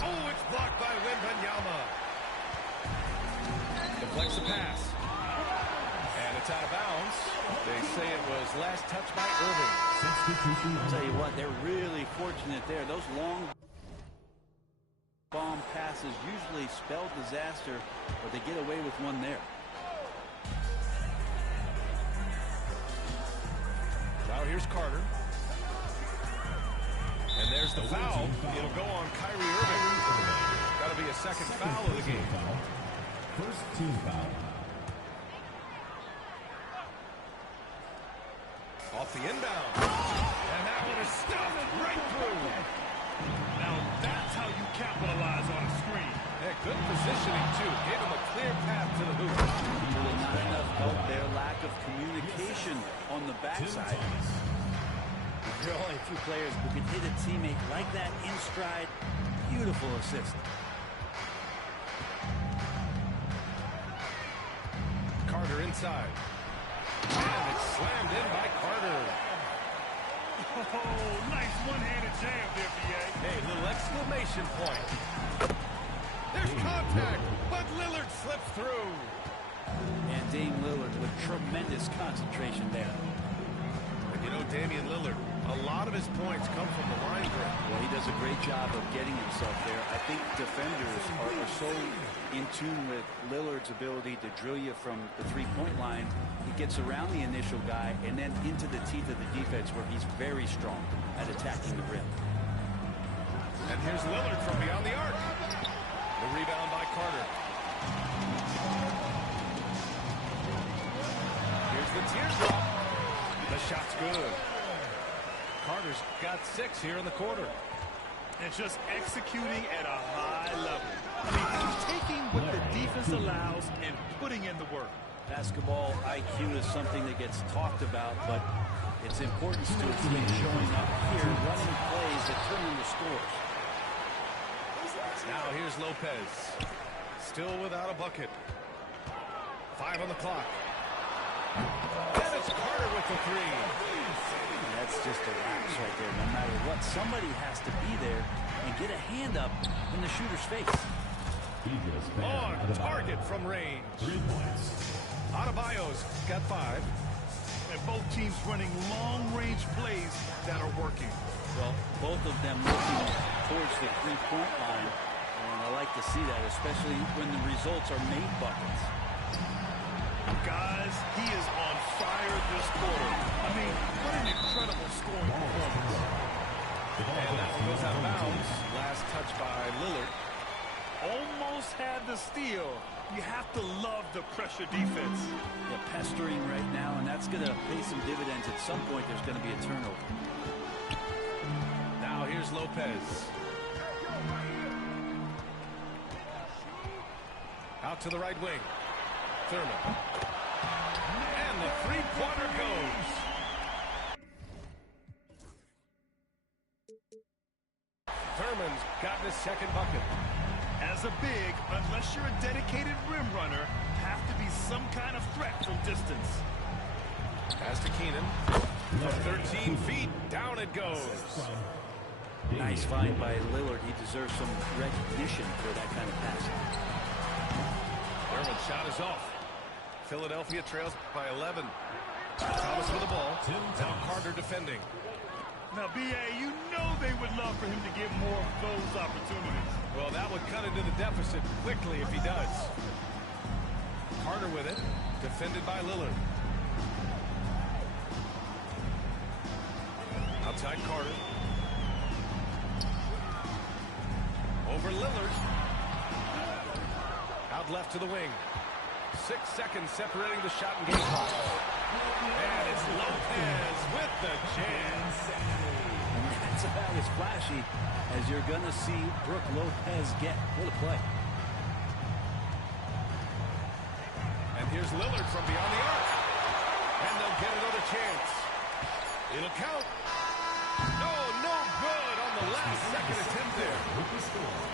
Oh, it's blocked by Wembanyama. Deflects the pass. And it's out of bounds. They say it was last touched by Irving. I'll tell you what, they're really fortunate there. Those long bomb passes usually spell disaster, but they get away with one there. Now here's Carter. And there's the foul. It'll go on Kyrie Irving. That'll be a second foul of the game. First team foul. Off the inbound. And that one is stuffed right through. Now that's how you capitalize on a screen. Yeah, good positioning, too. Gave him a clear path to the hoop. Really not enough help there. Lack of communication on the backside. There are only a few players who can hit a teammate like that in stride. Beautiful assist. Carter inside. And it's slammed in by Carter. Oh, nice one-handed jam there, B.A. Hey, little exclamation point. There's contact, but Lillard slips through. And Dame Lillard with tremendous concentration there. And you know, Damian Lillard, a lot of his points come from the line break. Well, he does a great job of getting himself there. I think defenders are so in tune with Lillard's ability to drill you from the three-point line. He gets around the initial guy and then into the teeth of the defense where he's very strong at attacking the rim. And here's Lillard from beyond the arc. The rebound by Carter. Here's the teardrop. The shot's good. Carter's got 6 here in the quarter. And just executing at a high level. I mean, he's taking what the defense allows and putting in the work. Basketball IQ is something that gets talked about, but its importance to a team showing up here, running plays that turn into scores. Now here's Lopez. Still without a bucket. 5 on the clock. And it's Carter with the 3. That's just a lapse right there. No matter what, somebody has to be there and get a hand up in the shooter's face. On target from range. 3 points. Adebayo's got 5. And both teams running long-range plays that are working. Well, both of them looking towards the three-point line, and I like to see that, especially when the results are made buckets. Guys, he is on fire this quarter. I mean, what an incredible scoring performance. And that one goes out of bounds. Last touch by Lillard. Almost had the steal. You have to love the pressure defense. They're pestering right now, and that's going to pay some dividends. At some point, there's going to be a turnover. Now here's Lopez. Out to the right wing. Thurman. And the three-pointer goes. Thurman's gotten his second bucket. As a big, unless you're a dedicated rim runner, have to be some kind of threat from distance. Pass to Keenan. From 13 feet, down it goes. Nice find by Lillard. He deserves some recognition for that kind of pass. Thurman's shot is off. Philadelphia trails by 11. Thomas with the ball. Now Carter defending. Now, B.A., you know they would love for him to get more of those opportunities. Well, that would cut into the deficit quickly if he does. Carter with it. Defended by Lillard. Outside Carter. Over Lillard. Out left to the wing. 6 seconds separating the shot and game clock. And it's Lopez with the chance. And that's about as flashy as you're going to see Brook Lopez get. What a play. And here's Lillard from beyond the arc. And they'll get another chance. It'll count. No good on the last second attempt there.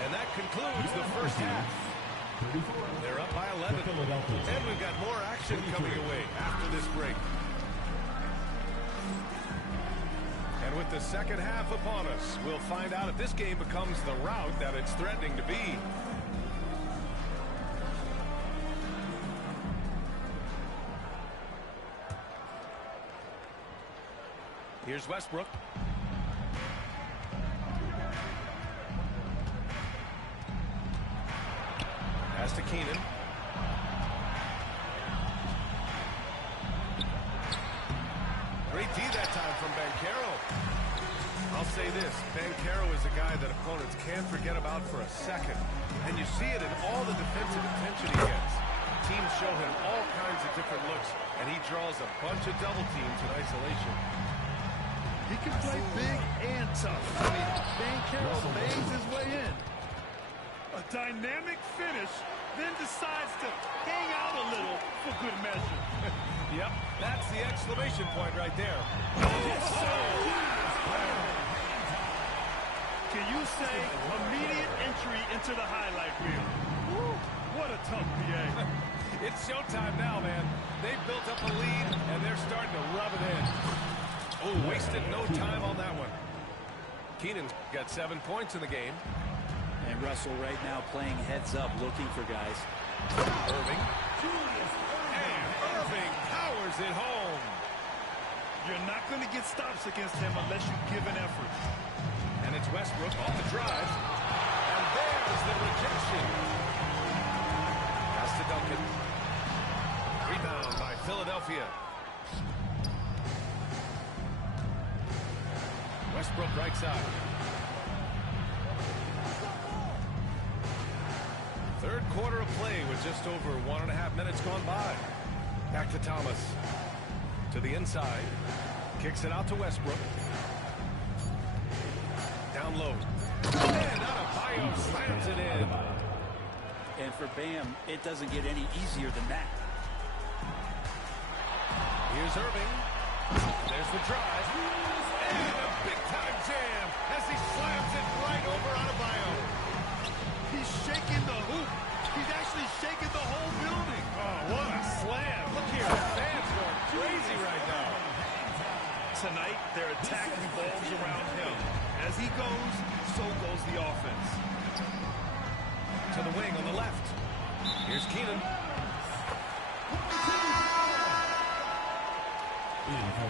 And that concludes the first half. They're up by 11. And we've got more action coming away after this break. And with the second half upon us, we'll find out if this game becomes the route that it's threatening to be. Here's Westbrook. Pass to Keenan. Great D that time from Banchero. I'll say this, Banchero is a guy that opponents can't forget about for a second. And you see it in all the defensive attention he gets. Teams show him all kinds of different looks, and he draws a bunch of double teams in isolation. He can play big and tough. I mean, Banchero bangs his way in. A dynamic finish, then decides to hang out a little for good measure. Yep, that's the exclamation point right there. Can you say immediate entry into the highlight reel? Woo, what a tough PA. It's showtime now, man. They've built up a lead, and they're starting to rub it in. Oh, wasted no time on that one. Keenan's got 7 points in the game. And Russell right now playing heads up, looking for guys. Irving. And Irving powers it home. You're not going to get stops against him unless you give an effort. And it's Westbrook off the drive. And there's the rejection. Pass to Duncan. Rebound by Philadelphia. Westbrook right side. Third quarter of play with just over 1.5 minutes gone by. Back to Thomas. To the inside. Kicks it out to Westbrook. Down low. And Adebayo slams it in. And for Bam, it doesn't get any easier than that. Here's Irving. There's the drive. And a big-time jam as he slams it right over Adebayo. He's shaking the hoop. He's actually shaking the whole building. Oh, what a slam. Look here, the fans going crazy right now. Tonight, their attack revolves around him. As he goes, so goes the offense. To the wing on the left. Here's Keenan.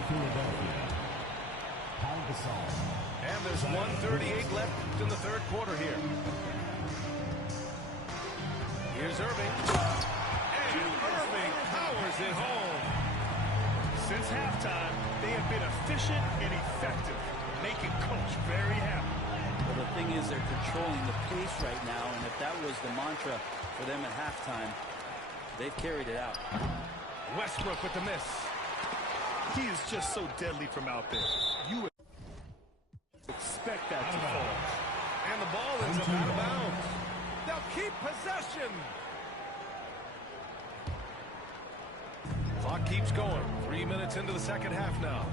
Philadelphia, Pau Gasol. And there's 1:38 left in the third quarter here. Here's Irving. And Irving powers it home. Since halftime, they have been efficient and effective, making Coach very happy. Well, the thing is, they're controlling the pace right now, and if that was the mantra for them at halftime, they've carried it out. Westbrook with the miss. He is just so deadly from out there. You would expect that to fall. And the ball ends up out of bounds. They'll keep possession. Clock keeps going. 3 minutes into the second half now.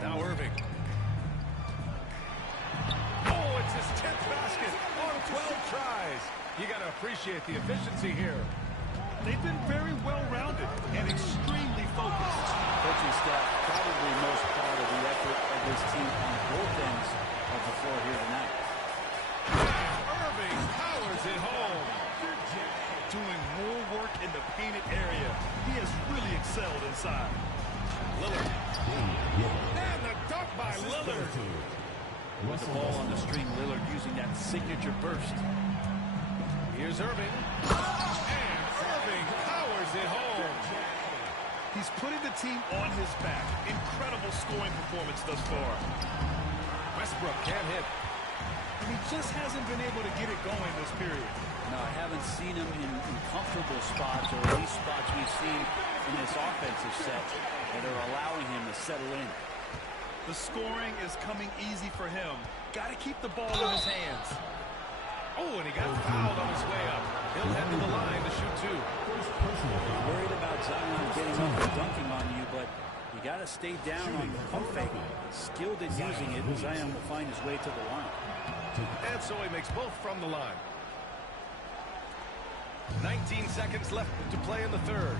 Now Irving. Oh, it's his 10th basket on 12 tries. You got to appreciate the efficiency here. They've been very well-rounded and extremely focused. Coaching staff probably most proud of the effort of this team on both ends of the floor here tonight. Irving powers it home. Doing more work in the painted area. He has really excelled inside. Lillard. And the dunk by Lillard. With the ball on the string, Lillard using that signature burst. Here's Irving. And Irving powers it home. He's putting the team on his back. Incredible scoring performance thus far. Westbrook can't hit. And he just hasn't been able to get it going this period. No, I haven't seen him in comfortable spots, or at least spots we've seen in this offensive set that are allowing him to settle in. The scoring is coming easy for him. Got to keep the ball in his hands. Oh, and he got fouled on his way up. He'll head to the line to shoot two. Worried about Zion getting up and dunking on you, but you got to stay down on the pump fake. Skilled at using it, Zion will find his way to the line. And so he makes both from the line. 19 seconds left to play in the third.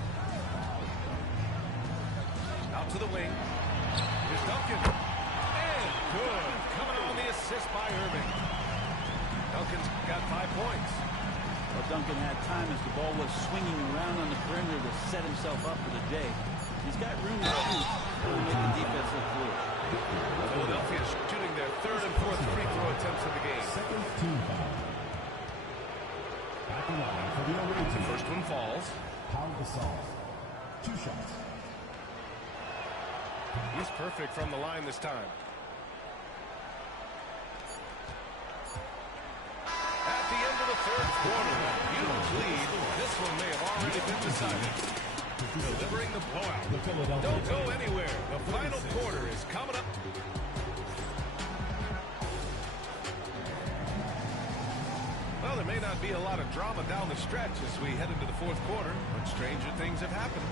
Out to the wing. Here's Duncan. And good. Coming on the assist by Irving. Duncan's got 5 points. Well, Duncan had time as the ball was swinging around on the perimeter to set himself up for the day. He's got room to shoot to make the defense look foolish. Philadelphia shooting their third and fourth free throw attempts of the game. Second team foul. At the line for the away team. The first one falls. Pau Gasol. 2 shots. He's perfect from the line this time. At the end of the third quarter, huge lead. This one may have already been decided. Delivering the blowout. Don't go anywhere. The final quarter is coming up. Well, there may not be a lot of drama down the stretch as we head into the fourth quarter, but stranger things have happened.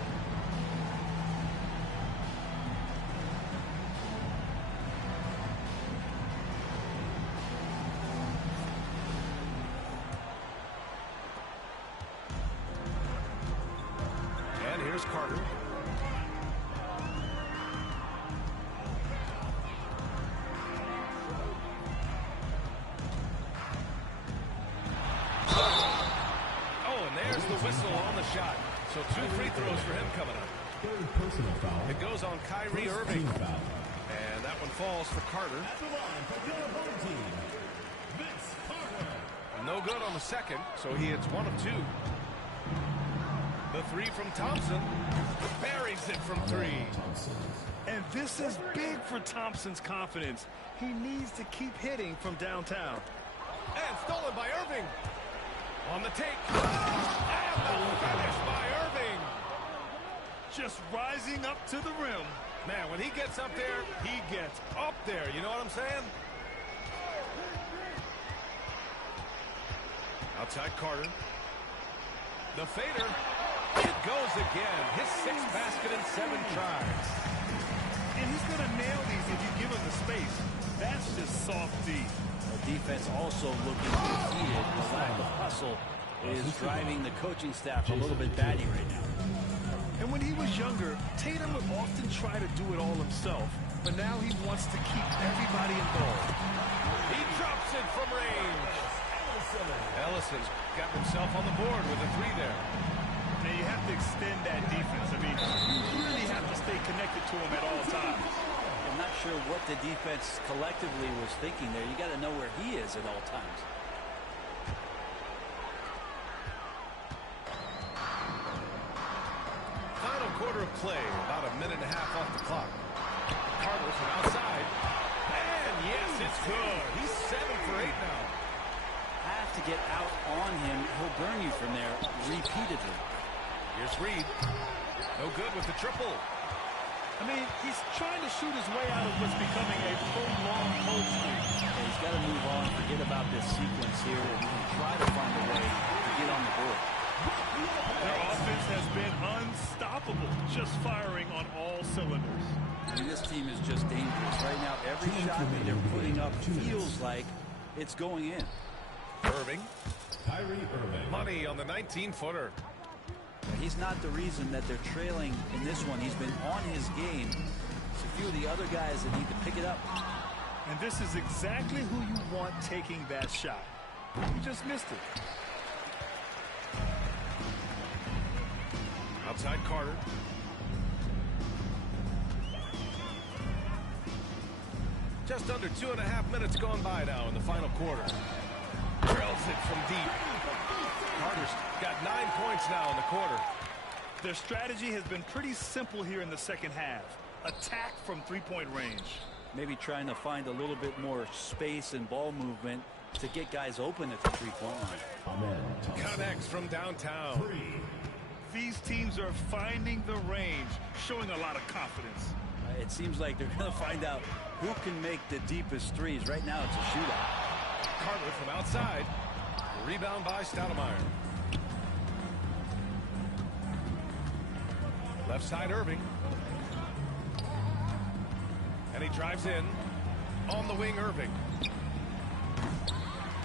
And here's Carter. Shot. So 2 free throws for him coming up. Third personal foul. It goes on Kyrie Irving. And that one falls for Carter. At the line for the opposing team, Vince Carter. No good on the second, so he hits 1 of 2. The 3 from Thompson. Buries it from 3. And this is big for Thompson's confidence. He needs to keep hitting from downtown. And stolen by Irving. On the take. And the finish by Irving. Just rising up to the rim. Man, when he gets up there, he gets up there. You know what I'm saying? Outside Carter. The fader. It goes again. His 6th basket in 7 tries. And he's going to nail these if you give him the space. That's just soft D. The defense also looking defeated. The lack of hustle is driving the coaching staff a little bit batty right now. And when he was younger, Tatum would often try to do it all himself. But now he wants to keep everybody involved. He drops it from range. Ellison's got himself on the board with a 3 there. And you have to extend that defense. I mean, you really have to stay connected to him at all times. I'm not sure what the defense collectively was thinking there. You got to know where he is at all times. Final quarter of play, about a minute and a half off the clock. Carter from outside. And yes, it's good. He's 7 for 8 now. Have to get out on him. He'll burn you from there repeatedly. Here's Reed. No good with the triple. I mean, he's trying to shoot his way out of what's becoming a prolonged cold streak. Yeah, he's got to move on, forget about this sequence here, and try to find a way to get on the board. Their offense has been unstoppable, just firing on all cylinders. I mean, this team is just dangerous. Right now, every shot that they're putting up feels like it's going in. Irving. Kyrie Irving. Money on the 19-footer. He's not the reason that they're trailing in this one. He's been on his game. It's a few of the other guys that need to pick it up. And this is exactly who you want taking that shot. You just missed it. Outside Carter. Just under 2.5 minutes gone by now in the final quarter. Drills it from deep. Carter's got 9 points now in the quarter. Their strategy has been pretty simple here in the second half. Attack from three-point range. Maybe trying to find a little bit more space and ball movement to get guys open at the three-point line. Connects from downtown. These teams are finding the range, showing a lot of confidence. It seems like they're going to find out who can make the deepest threes. Right now, it's a shootout. Carter from outside. Rebound by Stoudemire. Left side Irving. And he drives in. On the wing, Irving.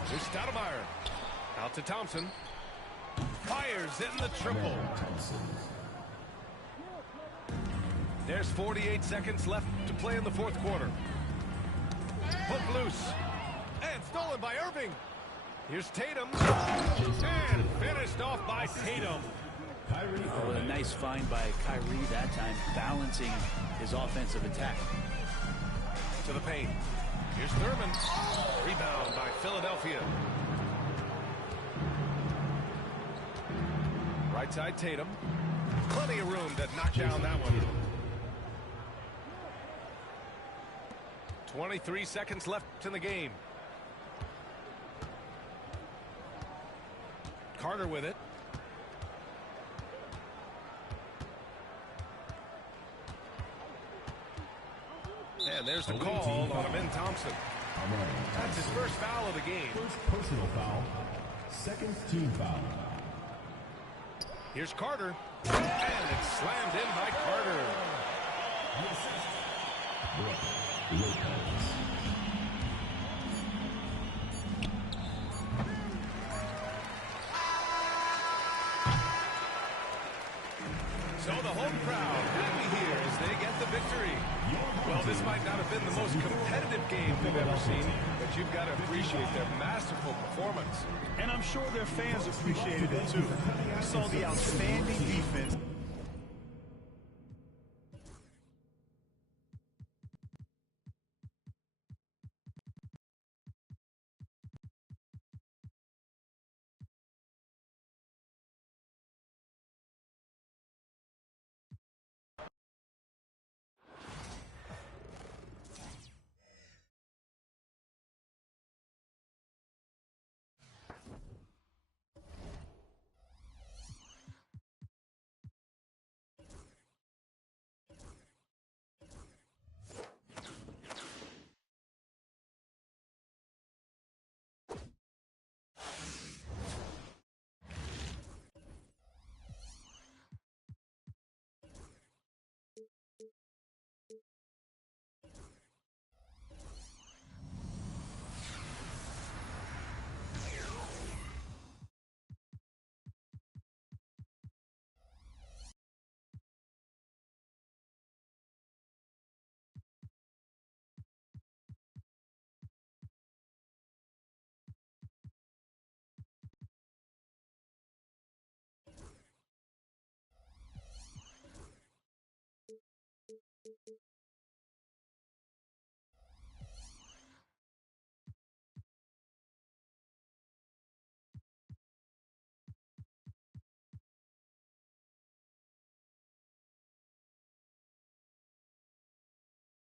Here's Stoudemire. Out to Thompson. Fires in the triple. There's 48 seconds left to play in the fourth quarter. Put loose. And stolen by Irving. Here's Tatum. And finished off by Tatum. Oh, a nice find by Kyrie that time, balancing his offensive attack. To the paint. Here's Thurman. Rebound by Philadelphia. Right side Tatum. Plenty of room to knock down that one. 23 seconds left in the game. Carter with it. And there's the call on Amin Thompson. That's his first foul of the game. First personal foul. Second team foul. Here's Carter. And it's slammed in by Carter. So the home crowd happy here as they get the victory. Well, this might not have been the most competitive game we've ever seen, but you've got to appreciate their masterful performance. And I'm sure their fans appreciated it too. We saw the outstanding defense.